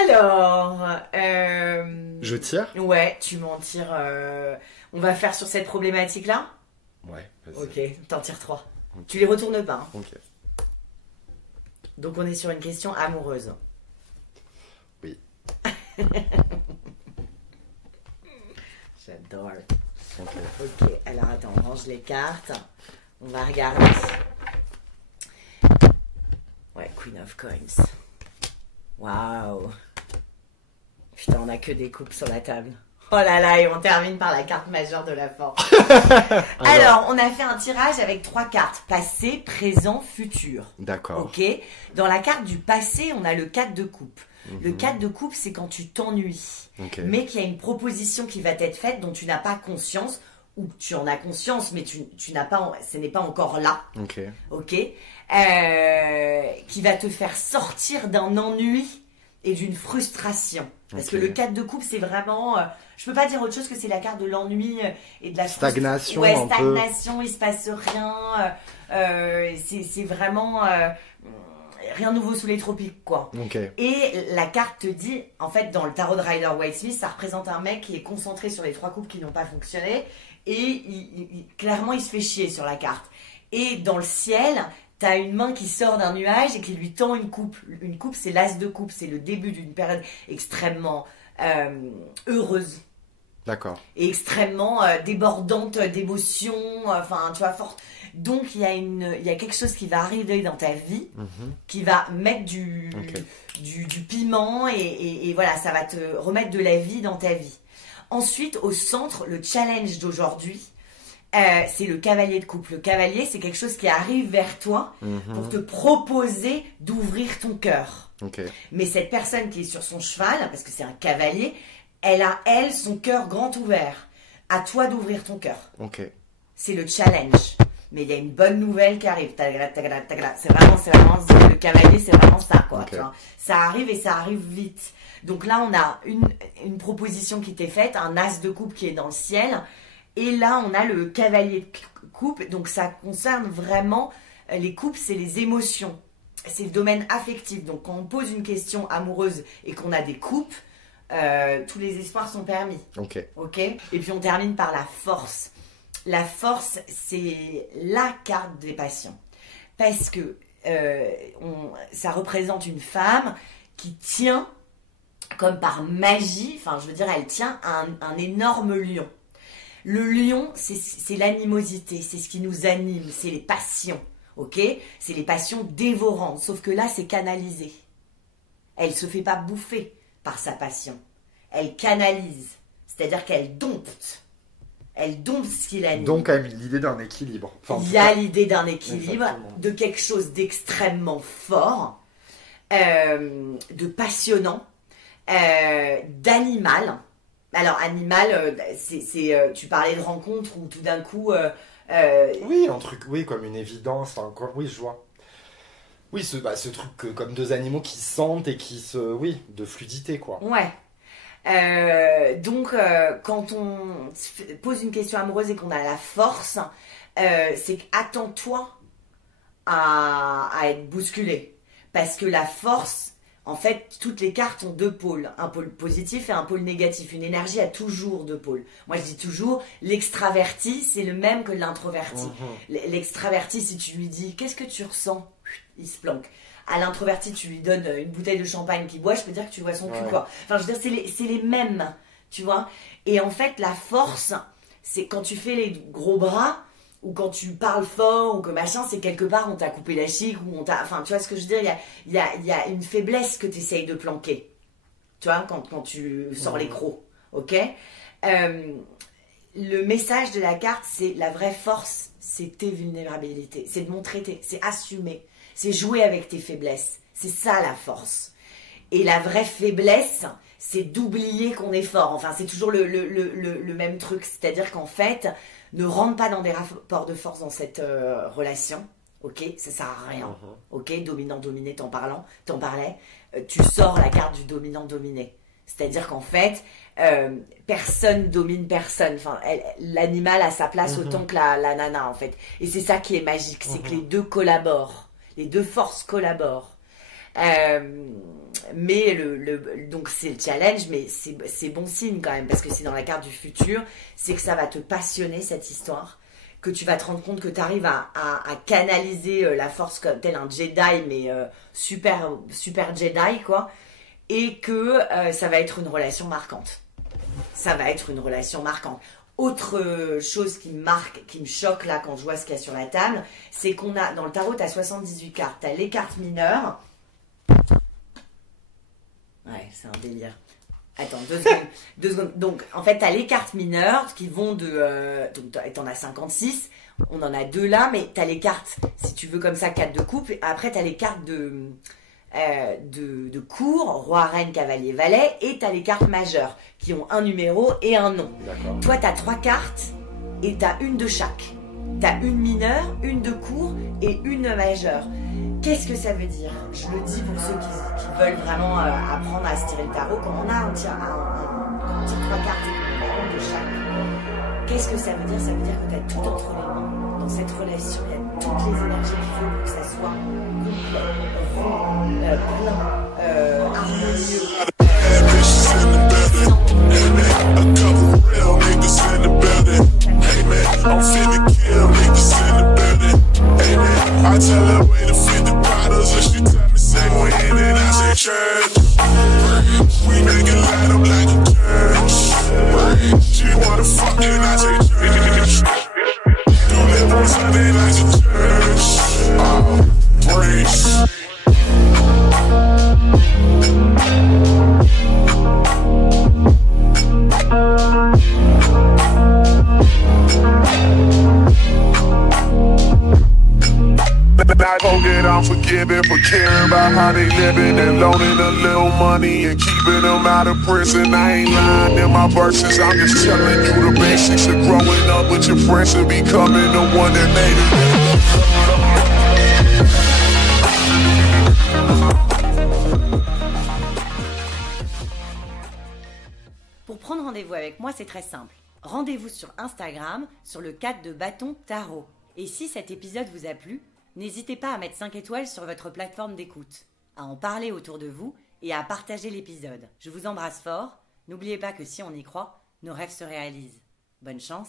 Alors, je tire? Ouais, tu m'en tires. On va faire sur cette problématique-là? Ouais, vas-y. Ok, t'en tires 3. Okay. Tu les retournes pas. Hein. Ok. Donc on est sur une question amoureuse. Oui. J'adore. Ok, alors attends, on range les cartes. On va regarder. Ouais, Queen of Coins. Waouh. Putain, on a que des coupes sur la table. Oh là là, et on termine par la carte majeure de la force. Alors, on a fait un tirage avec 3 cartes. Passé, présent, futur. D'accord. Ok. Dans la carte du passé, on a le 4 de coupe. Le 4 de coupe, c'est quand tu t'ennuies. Mais qu'il y a une proposition qui va t'être faite dont tu n'as pas conscience, ou tu en as conscience, mais tu n'as pas, ce n'est pas encore là. Ok. Qui va te faire sortir d'un ennui et d'une frustration. Parce que le 4 de coupe, c'est vraiment... je peux pas dire autre chose que c'est la carte de l'ennui et de la stagnation. Ouais, stagnation, il se passe rien. C'est vraiment... rien de nouveau sous les tropiques, quoi. Et la carte te dit, en fait, dans le tarot de Rider-Waite-Smith, ça représente un mec qui est concentré sur les 3 coupes qui n'ont pas fonctionné. Et clairement, il se fait chier sur la carte. Et dans le ciel... T'as une main qui sort d'un nuage et qui lui tend une coupe. Une coupe, c'est l'as de coupe. C'est le début d'une période extrêmement heureuse. D'accord. Et extrêmement débordante d'émotions. Enfin, tu vois, forte. Donc, il y a quelque chose qui va arriver dans ta vie qui va mettre du piment et voilà, ça va te remettre de la vie dans ta vie. Ensuite, au centre, le challenge d'aujourd'hui, c'est le cavalier de coupe. Le cavalier, c'est quelque chose qui arrive vers toi pour te proposer d'ouvrir ton cœur. Mais cette personne qui est sur son cheval, parce que c'est un cavalier, elle a, son cœur grand ouvert. À toi d'ouvrir ton cœur. C'est le challenge. Mais il y a une bonne nouvelle qui arrive. C'est vraiment, le cavalier, c'est vraiment ça, quoi. Tu vois. Ça arrive et ça arrive vite. Donc là, on a une proposition qui t'est faite, un as de coupe qui est dans le ciel. Et là, on a le cavalier de coupe. Donc, ça concerne vraiment les coupes, c'est les émotions. C'est le domaine affectif. Donc, quand on pose une question amoureuse et qu'on a des coupes, tous les espoirs sont permis. Ok. Et puis, on termine par la force. La force, c'est la carte des passions. Parce que ça représente une femme qui tient, comme par magie, enfin, je veux dire, elle tient un énorme lion. Le lion, c'est l'animosité, c'est ce qui nous anime, c'est les passions, ok? C'est les passions dévorantes, sauf que là, c'est canalisé. Elle ne se fait pas bouffer par sa passion. Elle canalise, c'est-à-dire qu'elle dompte. Elle dompte ce qui l'anime. Donc, il y a l'idée d'un équilibre. Il y a l'idée d'un équilibre, de quelque chose d'extrêmement fort, de passionnant, d'animal. Alors, animal, tu parlais de rencontre où tout d'un coup... Oui, un truc, oui, comme une évidence, oui, je vois. Oui, ce truc comme 2 animaux qui sentent et qui se... Oui, de fluidité, quoi. Ouais. Donc, quand on pose une question amoureuse et qu'on a la force, c'est qu'attends-toi à être bousculé. Parce que la force... En fait, toutes les cartes ont 2 pôles, un pôle positif et un pôle négatif. Une énergie a toujours 2 pôles. Moi, je dis toujours, l'extraverti, c'est le même que l'introverti. L'extraverti, si tu lui dis, qu'est-ce que tu ressens? Il se planque. À l'introverti, tu lui donnes une bouteille de champagne qu'il boit, je peux dire que tu vois son cul, quoi. Enfin, je veux dire, c'est les mêmes, tu vois. Et en fait, la force, c'est quand tu fais les gros bras, ou quand tu parles fort, ou que machin, c'est quelque part, on t'a coupé la chic, ou on t'a... Enfin, tu vois ce que je veux dire, il y a une faiblesse que tu essayes de planquer. Tu vois, quand tu sors les crocs, ok? Le message de la carte, c'est la vraie force, c'est tes vulnérabilités. C'est de montrer c'est assumer. C'est jouer avec tes faiblesses. C'est ça, la force. Et la vraie faiblesse, c'est d'oublier qu'on est fort. Enfin, c'est toujours le même truc. C'est-à-dire qu'en fait... Ne rentre pas dans des rapports de force dans cette relation, ok? Ça sert à rien, ok? Dominant-dominé, t'en parlais. Tu sors la carte du dominant-dominé. C'est-à-dire qu'en fait, personne domine personne. Enfin, l'animal a sa place autant que la nana, en fait. Et c'est ça qui est magique, c'est que les 2 collaborent. Les 2 forces collaborent. Mais donc c'est le challenge, mais c'est bon signe quand même, parce que c'est dans la carte du futur, c'est que ça va te passionner cette histoire, que tu vas te rendre compte que tu arrives à canaliser la force comme tel un Jedi, mais super Jedi, quoi, et que ça va être une relation marquante. Ça va être une relation marquante. Autre chose qui me marque, qui me choque là quand je vois ce qu'il y a sur la table, c'est qu'on a, dans le tarot, tu as 78 cartes, tu as les cartes mineures. Ouais, c'est un délire. Attends, 2 secondes. Donc, en fait, t'as les cartes mineures qui vont de... donc, t'en as 56. On en a 2 là, mais t'as les cartes, si tu veux, comme ça, 4 de coupe. Et après, t'as les cartes de cour, roi, reine, cavalier, valet. Et t'as les cartes majeures, qui ont un numéro et un nom. D'accord. Toi, t'as 3 cartes et t'as une de chaque. T'as une mineure, une de cour et une majeure. Qu'est-ce que ça veut dire? Je le dis pour ceux qui veulent vraiment apprendre à se tirer le tarot. Quand on tire 3 cartes et qu'on a une de chaque, qu'est-ce que ça veut dire? Ça veut dire que tu as tout entre les mains. Dans cette relation, il y a toutes les énergies qu'il faut pour que ça soit complet, rond, plein, harmonieux. I'm finna kill niggas in the building. Hey man, I tell her where to fit the bottles, and she tell me say when, and I say church. We make it light up like a church. She wanna fuck and I say church. Do live on Sunday like a church. Praise. Forget I'm forgiving for caring about how they living and loaning a little money and keeping them out of prison. I ain't lying in my verses, I'm just telling you the basics of growing up with your friends and becoming the one that made it. Pour prendre rendez-vous avec moi, c'est très simple. Rendez-vous sur Instagram, sur le cadre de Bâton Tarot. Et si cet épisode vous a plu, n'hésitez pas à mettre 5 étoiles sur votre plateforme d'écoute, à en parler autour de vous et à partager l'épisode. Je vous embrasse fort. N'oubliez pas que si on y croit, nos rêves se réalisent. Bonne chance